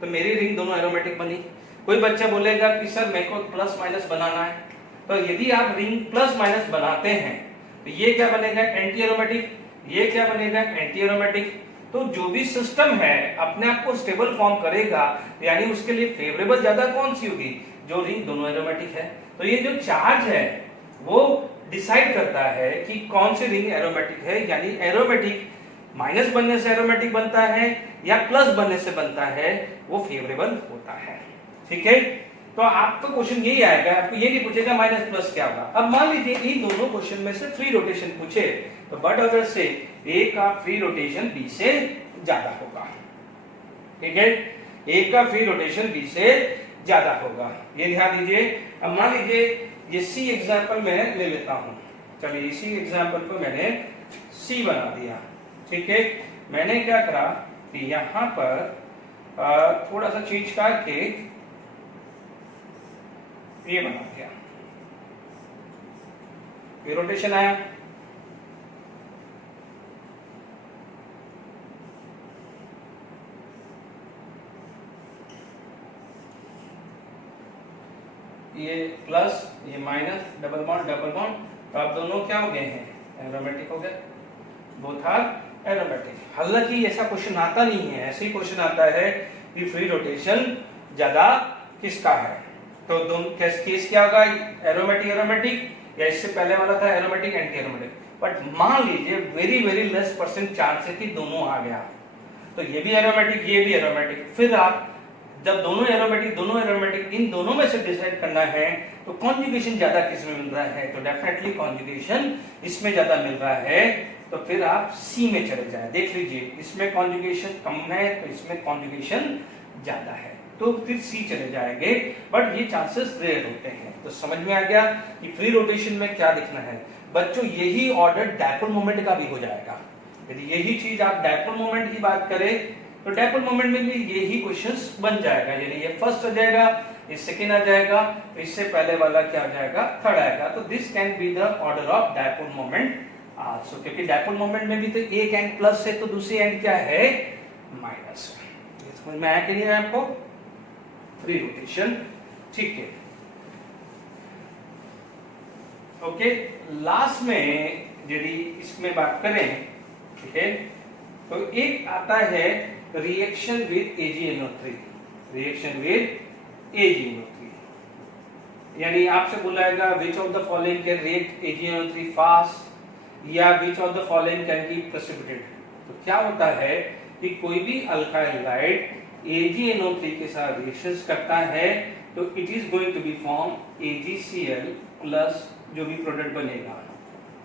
तो मेरी रिंग दोनों एरोमेटिक बनी। कोई बच्चा बोलेगा कि सर मेरे को प्लस माइनस बनाना है, तो यदि आप रिंग प्लस माइनस बनाते हैं तो ये क्या बनेगा, एंटी एरोमेटिक, ये क्या बनेगा, एंटी एरोमेटिक। तो जो भी सिस्टम है अपने आप को स्टेबल फॉर्म करेगा, यानी उसके लिए फेवरेबल ज्यादा कौन सी होगी, जो रिंग दोनों एरोमेटिक है। तो ये जो चार्ज है वो डिसाइड करता है कि कौन सी रिंग एरोमेटिक है, यानी एरोमेटिक माइनस बनने से एरोमेटिक बनता है या प्लस बनने से बनता है, वो फेवरेबल होता है। ठीक है, तो आपका क्वेश्चन यही आएगा, आपको ये नहीं पूछेगा माइनस प्लस क्या होगा। अब मान लीजिए इन दोनों क्वेश्चन में से फ्री रोटेशन पूछे, तो बट अगर से ए का फ्री रोटेशन बी से ज्यादा होगा, ठीक है, ए का फ्री रोटेशन बी से ज्यादा होगा, ये ध्यान दीजिए। अब मान लीजिए ये सी एग्जांपल में ले लेता हूं, चलिए इसी एग्जांपल को मैंने सी बना दिया, ठीक है। मैंने क्या करा कि यहां पर थोड़ा सा चेंज करके ये बना दिया, ये रोटेशन आया, ये प्लस ये माइनस, डबल बॉन्ड, तो आप दोनों क्या हो गए हैं, एरोमेटिक हो गए, बोथ आर एरोमेटिक। हालांकि ऐसा क्वेश्चन आता नहीं है, ऐसे ही क्वेश्चन आता है कि फ्री रोटेशन ज्यादा किसका है, तो दोनों केस क्या होगा, एरोमेटिक एरोमेटिक, या इससे पहले वाला था एरोमेटिक एंटी एरोमेटिक। बट मान लीजिए very very less percent chance है कि दोनों आ गया, तो ये भी एरोमेटिक ये भी एरोमेटिक, फिर आप जब दोनों एरोमेटिक इन दोनों में से डिसाइड करना है तो कॉन्जुगेशन ज्यादा किसमें मिल रहा है, तो डेफिनेटली कॉन्जुगेशन इसमें ज्यादा मिल रहा है, तो फिर आप सी में चले जाएं। देख लीजिए इसमें कॉन्जुगेशन कम है तो इसमें कॉन्जुगेशन ज्यादा है, तो फिर सी चले जाएंगे, बट ये चांसेस रेयर होते हैं। तो समझ में आ गया कि फ्री रोटेशन में क्या लिखना है, बच्चों यही ऑर्डर डायपोल मोमेंट का भी हो जाएगा। यदि यही चीज आप डायपोल मोमेंट की बात करें तो डायपोल मोमेंट में भी यही क्वेश्चंस बन जाएगा, यानी ये फर्स्ट आ जाएगा, ये सेकंड आ जाएगा, इससे पहले वाला क्या आ जाएगा, थर्ड आएगा। तो this can be the order of dipole moment also, क्योंकि डायपोल मोमेंट में भी तो एक एंड प्लस है तो दूसरी एंड क्या है, माइनस। ये समझ में आया कि नहीं आपको? फ्री रोटेशन, ठीक है। ओके, लास्ट में यदि इसमें बात करें, ठीक है, तो एक आता है reaction with AgNO3, reaction with AgNO3, यानी आपसे बोलाएगा which of the following can react AgNO3 fast या which of the following can be precipitated. तो क्या होता है कि कोई भी अल्काइल हाइड्राइड AgNO3 के साथ रिएक्शंस करता है तो it is going to be form AgCl plus जो भी प्रोडक्ट बनेगा,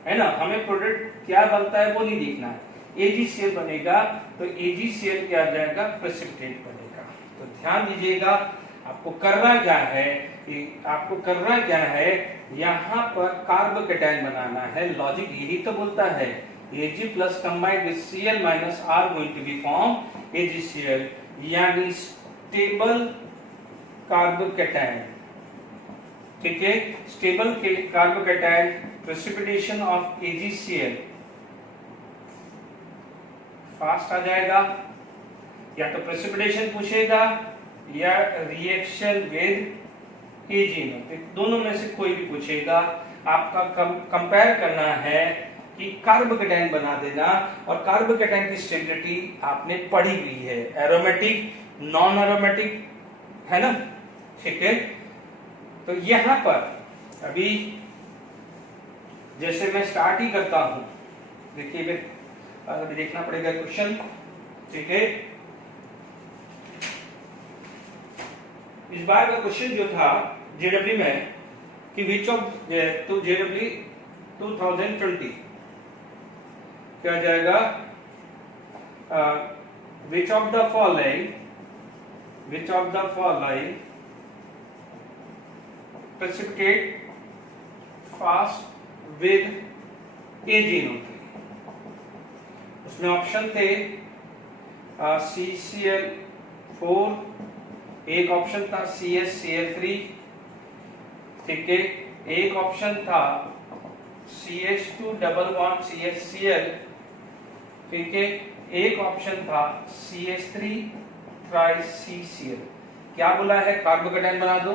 है ना, हमें प्रोडक्ट क्या बनता है वो नहीं देखना है, AgCl बनेगा तो AgCl क्या आ जाएगा, प्रेसिपिटेट बनेगा। तो ध्यान दीजिएगा, आपको करना क्या है यहाँ पर कार्बोकेटायन बनाना है, लॉजिक यही तो बोलता है Ag plus combined with Cl minus R going to be form AgCl, यानी स्टेबल कार्बोकेटायन, ठीक है, stable carbocation precipitation of AgCl fast आ जाएगा, या तो प्रेसिपिटेशन पूछेगा या रिएक्शन विद AgNO3, दोनों में से कोई भी पूछेगा। आपका कंपेयर करना है कि कार्बोकेटायन बना देना, और कार्बोकेटायन की स्टेबिलिटी आपने पढ़ी हुई है, एरोमेटिक, नॉन एरोमेटिक, है ना, ठीक है। तो यहां पर अभी जैसे मैं स्टार्ट ही करता हूं, देखिए अभी देखना पड़ेगा क्वेश्चन, ठीक है। इस बार का क्वेश्चन जो था जेडब्ल्यू में कि विच ऑफ तो जेडब्ल्यू 2020 क्या जाएगा, विच of the following precipitate fast with AgNO3। उसमें ऑप्शन थे CCl4, एक ऑप्शन था CHCl3, ठीक है, एक ऑप्शन था CH2 डबल बॉन्ड CHCl, ठीक है, एक ऑप्शन था CH3 TriCCl। क्या बोला है, कार्बोकेटायन बना दो,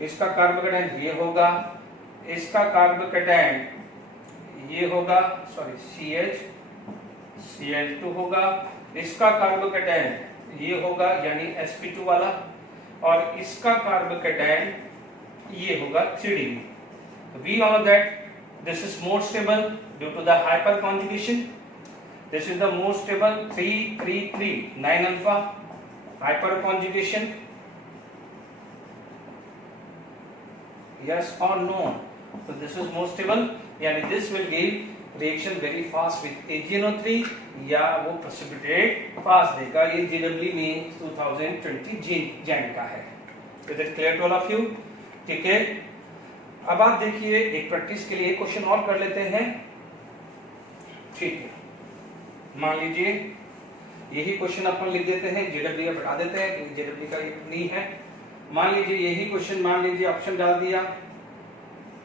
इसका कार्बोकेटायन ये होगा, इसका कार्बोकेटायन ये होगा, सॉरी CH2 होगा, इसका कार्बोकेटायन ये होगा यानी sp2 वाला, और इसका कार्बोकेटायन ये होगा 3D। तो we know that this is more stable due to the hyperconjugation. This is the most stable 3-3-3 9 alpha hyperconjugation. Yes or no? So this is more stable, यानी this will give reaction very fast with AgNO3 या वो precipitate fast देगा। ये JW में 2020 जैन का है। Is it clear to all of you? ठीक है। अब आप देखिए एक प्रैक्टिस के लिए एक क्वेश्चन और कर लेते हैं, ठीक है। मान लीजिए यही क्वेश्चन अपन लिख देते हैं, JW हटा देते हैं क्योंकि JW का ये नहीं है। मान लीजिए यही क्वेश्चन, मान लीजिए ऑप्शन डाल दिया,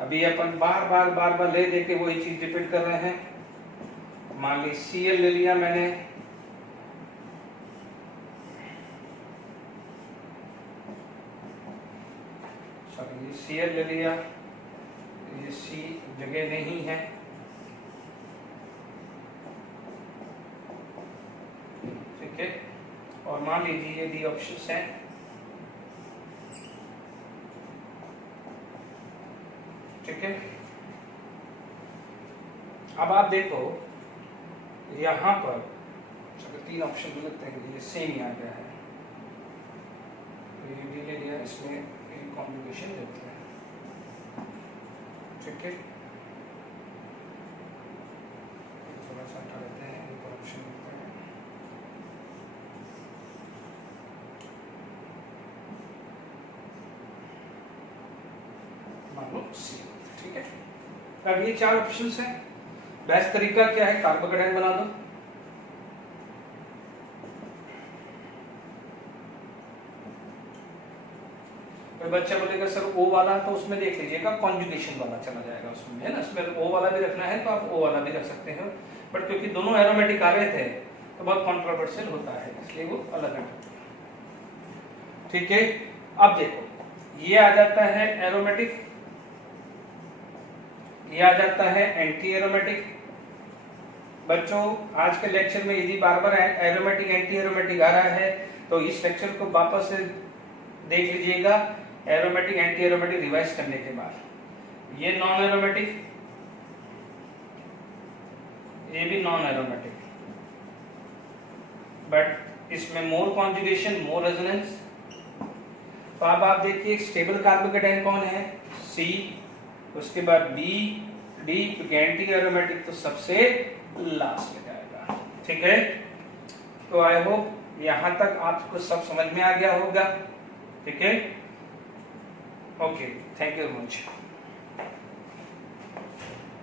अभी अपन बार बार ले देके वही चीज रिपीट कर रहे हैं। मान ली Cl ले लिया मैंने, सॉरी ये Cl ले लिया, ये C जगह नहीं है, ठीक है, और मान लीजिए ये डी ऑप्शंस हैं, ठीक है। अब आप देखो यहां पर तीन ऑप्शन मिलते हैं, ये सेम ही आ गया है, ये डी ले लिया, इसमें एक कॉम्बिनेशन देते हैं, ठीक है। थोड़ा सा हटा लेते हैं, एक ऑप्शन मिलता है, मान लो सी, ठीक है। अब ये 4 ऑप्शंस हैं। बेस्ट तरीका क्या है, कार्बोकेटाइन बना दो। कोई बच्चा बोलेगा सर ओ वाला, तो उसमें देख लीजिएगा कॉन्जुगेशन वाला चला जाएगा उसमें, है ना। इसमें ओ वाला भी रखना है तो आप ओ वाला भी रख सकते हो, बट क्योंकि दोनों एरोमेटिक आ रहे थे तो बहुत कंट्रोवर्शियल होता है, इसलिए वो अलग है। ठीक है, अब देखो ये आ जाता है एरोमेटिक, ये आ जाता है एंटी एरोमेटिक। बच्चों आज के लेक्चर में यदि बार बार एरोमेटिक एंटी एरोमेटिक आ रहा है तो इस लेक्चर को वापस से देख लीजिएगा एरोमेटिक एंटी एरोमेटिक रिवाइज करने के बाद। ये नॉन एरोमेटिक, ये भी नॉन एरोमेटिक, बट इसमें मोर कॉन्जुगेशन, मोर रेजोनेंस। तो अब आप देखिए स्टेबल कार्बोकेटाइन कौन है, सी, उसके बाद बी, डी, क्योंकि एंटी एरोमेटिक तो सबसे लास्ट में जाएगा। ठीक है, तो आई होप यहां तक आपको सब समझ में आ गया होगा। ठीक है, okay, thank you very much.